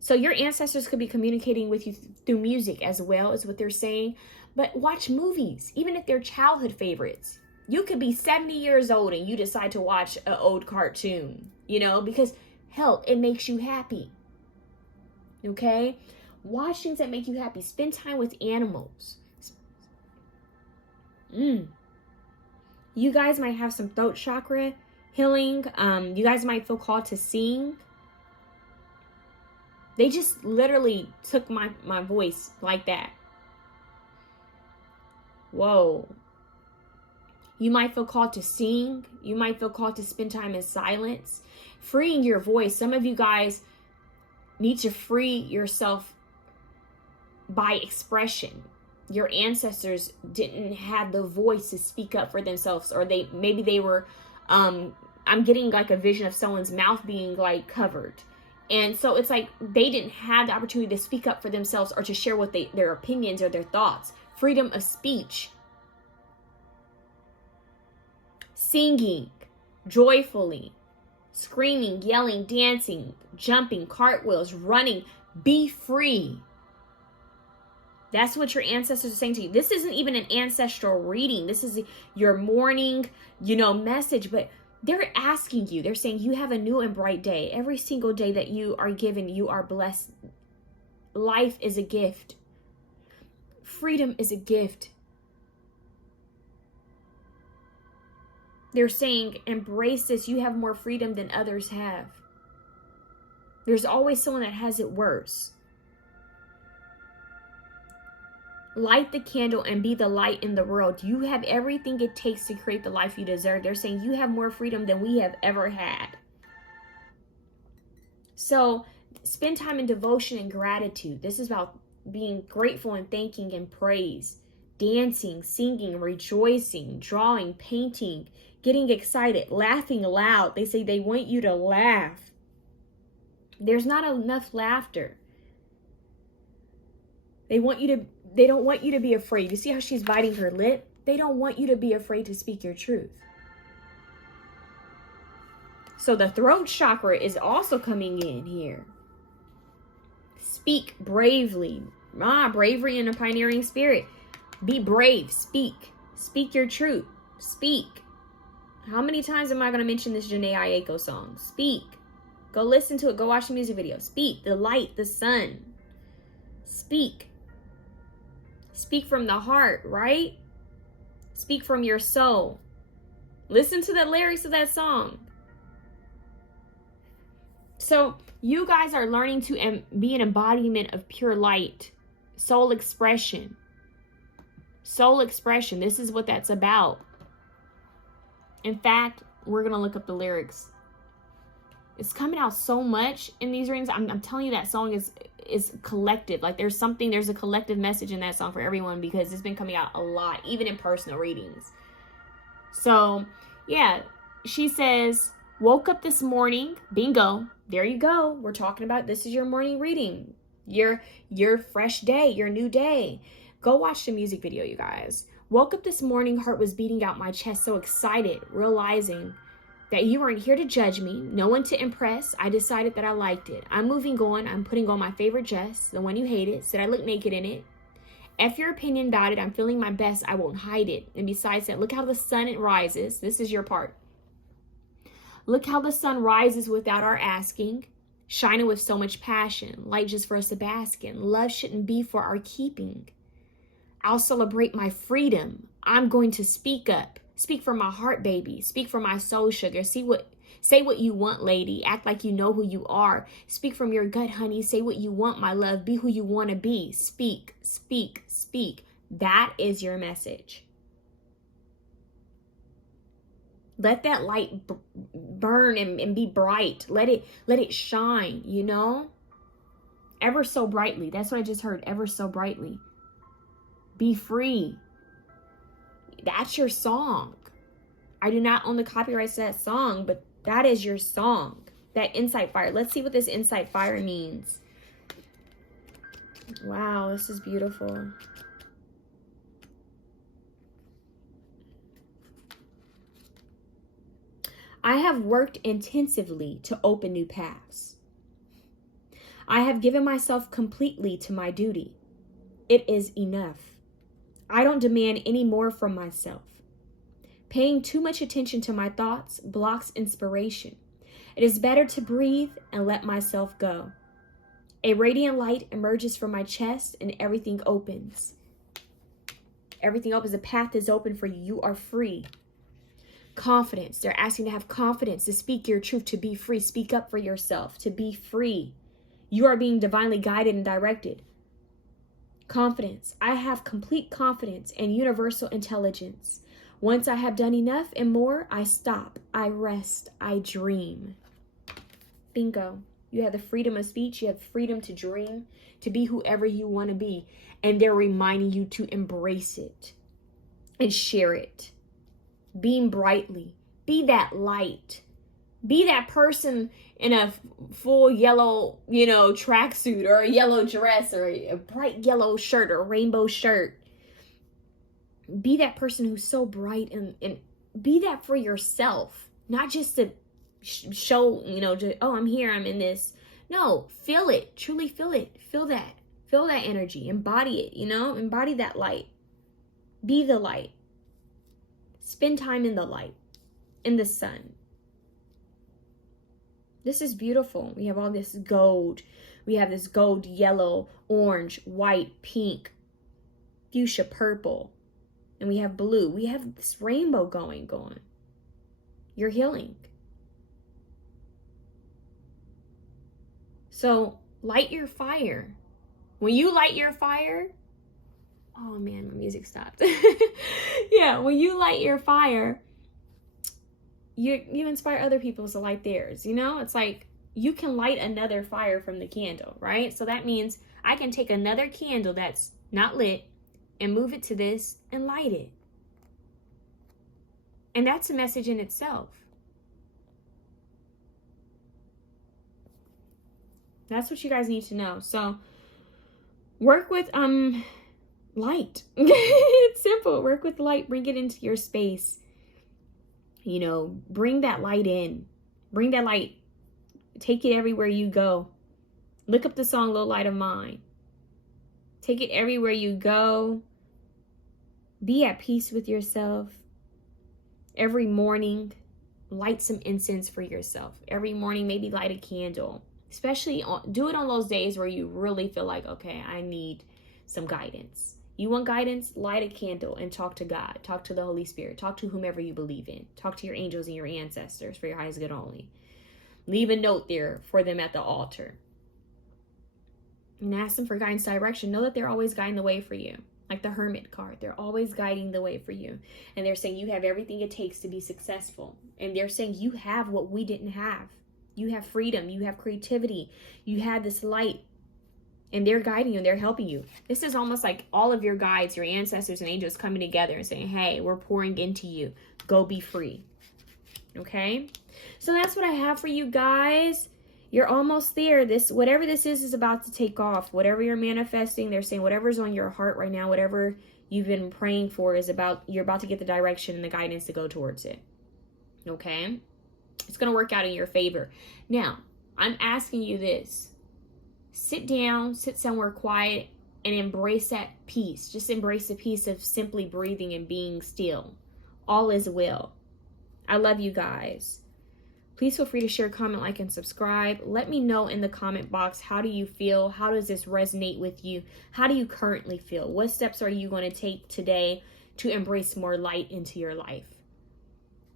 So your ancestors could be communicating with you through music as well, is what they're saying. But watch movies, even if they're childhood favorites. You could be 70 years old and you decide to watch an old cartoon, because hell, it makes you happy. Okay? Watch things that make you happy. Spend time with animals. You guys might have some throat chakra healing. You guys might feel called to sing. They just literally took my voice like that. Whoa. You might feel called to sing. You might feel called to spend time in silence. Freeing your voice. Some of you guys need to free yourself by expression. Your ancestors didn't have the voice to speak up for themselves, or maybe they were I'm getting like a vision of someone's mouth being like covered. And so it's like they didn't have the opportunity to speak up for themselves or to share what their opinions or their thoughts. Freedom of speech. Singing joyfully, screaming, yelling, dancing, jumping, cartwheels, running. Be free. That's what your ancestors are saying to you. This isn't even an ancestral reading. This is your morning, message. But they're asking you. They're saying you have a new and bright day. Every single day that you are given, you are blessed. Life is a gift. Freedom is a gift. They're saying, embrace this. You have more freedom than others have. There's always someone that has it worse. Light the candle and be the light in the world. You have everything it takes to create the life you deserve. They're saying you have more freedom than we have ever had. So spend time in devotion and gratitude. This is about being grateful and thanking and praise. Dancing, singing, rejoicing, drawing, painting, getting excited, laughing loud. They say they want you to laugh. There's not enough laughter. They don't want you to be afraid. You see how she's biting her lip? They don't want you to be afraid to speak your truth. So the throat chakra is also coming in here. Speak bravely. Bravery in a pioneering spirit. Be brave. Speak. Speak your truth. Speak. How many times am I going to mention this Janae Aiko song? Speak. Go listen to it. Go watch the music video. Speak. The light, the sun. Speak. Speak from the heart, right? Speak from your soul. Listen to the lyrics of that song. So you guys are learning to be an embodiment of pure light. Soul expression. Soul expression. This is what that's about. In fact, we're going to look up the lyrics. It's coming out so much in these readings. I'm telling you, that song is collective. Like there's a collective message in that song for everyone, because it's been coming out a lot, even in personal readings. So yeah, she says, woke up this morning, bingo, there you go. We're talking about, this is your morning reading, your fresh day, your new day. Go watch the music video, you guys. Woke up this morning, heart was beating out my chest, so excited, realizing that you weren't here to judge me, no one to impress. I decided that I liked it. I'm moving on. I'm putting on my favorite dress, the one you hated. Said I look naked in it. F your opinion about it. I'm feeling my best. I won't hide it. And besides that, look how the sun rises. This is your part. Look how the sun rises without our asking, shining with so much passion, light just for us to bask in. Love shouldn't be for our keeping. I'll celebrate my freedom. I'm going to speak up. Speak for my heart, baby. Speak for my soul, sugar. Say what you want, lady. Act like you know who you are. Speak from your gut, honey. Say what you want, my love. Be who you want to be. Speak, speak, speak. That is your message. Let that light burn and be bright. Let it shine, you know? Ever so brightly. That's what I just heard. Ever so brightly. Be free. That's your song. I do not own the copyrights to that song, but that is your song. That insight fire. Let's see what this insight fire means. Wow, this is beautiful. I have worked intensively to open new paths. I have given myself completely to my duty. It is enough. I don't demand any more from myself. Paying too much attention to my thoughts blocks inspiration. It is better to breathe and let myself go. A radiant light emerges from my chest and everything opens. Everything opens. The path is open for you. You are free. Confidence. They're asking to have confidence, to speak your truth, to be free. Speak up for yourself, to be free. You are being divinely guided and directed. Confidence. I have complete confidence and universal intelligence. Once I have done enough and more, I stop, I rest, I dream. Bingo. You have the freedom of speech. You have freedom to dream, to be whoever you want to be. And they're reminding you to embrace it and share it. Beam brightly. Be that light. Be that person in a full yellow, tracksuit or a yellow dress or a bright yellow shirt or a rainbow shirt. Be that person who's so bright and be that for yourself, not just to show, oh, I'm here, I'm in this. No, feel it, truly feel it. Feel that energy, embody it, embody that light. Be the light. Spend time in the light, in the sun. This is beautiful. We have all this gold. We have this gold, yellow, orange, white, pink, fuchsia, purple. And we have blue. We have this rainbow going. You're healing. So light your fire. When you light your fire, oh man, my music stopped. Yeah, when you light your fire, you inspire other people to light theirs. It's like you can light another fire from the candle, right? So that means I can take another candle that's not lit and move it to this and light it. And that's a message in itself. That's what you guys need to know. So work with light. It's simple. Work with light. Bring it into your space. Bring that light in. Bring that light. Take it everywhere you go. Look up the song Little Light of Mine. Take it everywhere you go. Be at peace with yourself. Every morning, light some incense for yourself. Every morning, maybe light a candle. Especially do it on those days where you really feel like, okay, I need some guidance. You want guidance? Light a candle and talk to God. Talk to the Holy Spirit. Talk to whomever you believe in. Talk to your angels and your ancestors for your highest good only. Leave a note there for them at the altar. And ask them for guidance, direction. Know that they're always guiding the way for you. Like the Hermit card. They're always guiding the way for you. And they're saying you have everything it takes to be successful. And they're saying you have what we didn't have. You have freedom. You have creativity. You have this light. And they're guiding you and they're helping you. This is almost like all of your guides, your ancestors and angels coming together and saying, hey, we're pouring into you. Go be free. Okay? So that's what I have for you guys. You're almost there. Whatever this is about to take off. Whatever you're manifesting, they're saying whatever's on your heart right now, whatever you've been praying for is you're about to get the direction and the guidance to go towards it. Okay? It's going to work out in your favor. Now, I'm asking you this. Sit down, sit somewhere quiet, and embrace that peace. Just embrace the peace of simply breathing and being still. All is well. I love you guys. Please feel free to share, comment, like, and subscribe. Let me know in the comment box, how do you feel? How does this resonate with you? How do you currently feel? What steps are you going to take today to embrace more light into your life?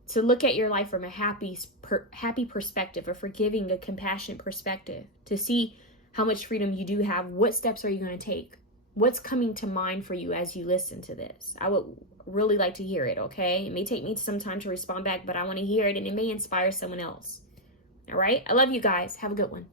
To look at your life from a happy perspective, a forgiving, a compassionate perspective. To see how much freedom you do have. What steps are you going to take? What's coming to mind for you as you listen to this? I would really like to hear it, okay? It may take me some time to respond back, but I want to hear it, and it may inspire someone else. All right? I love you guys. Have a good one.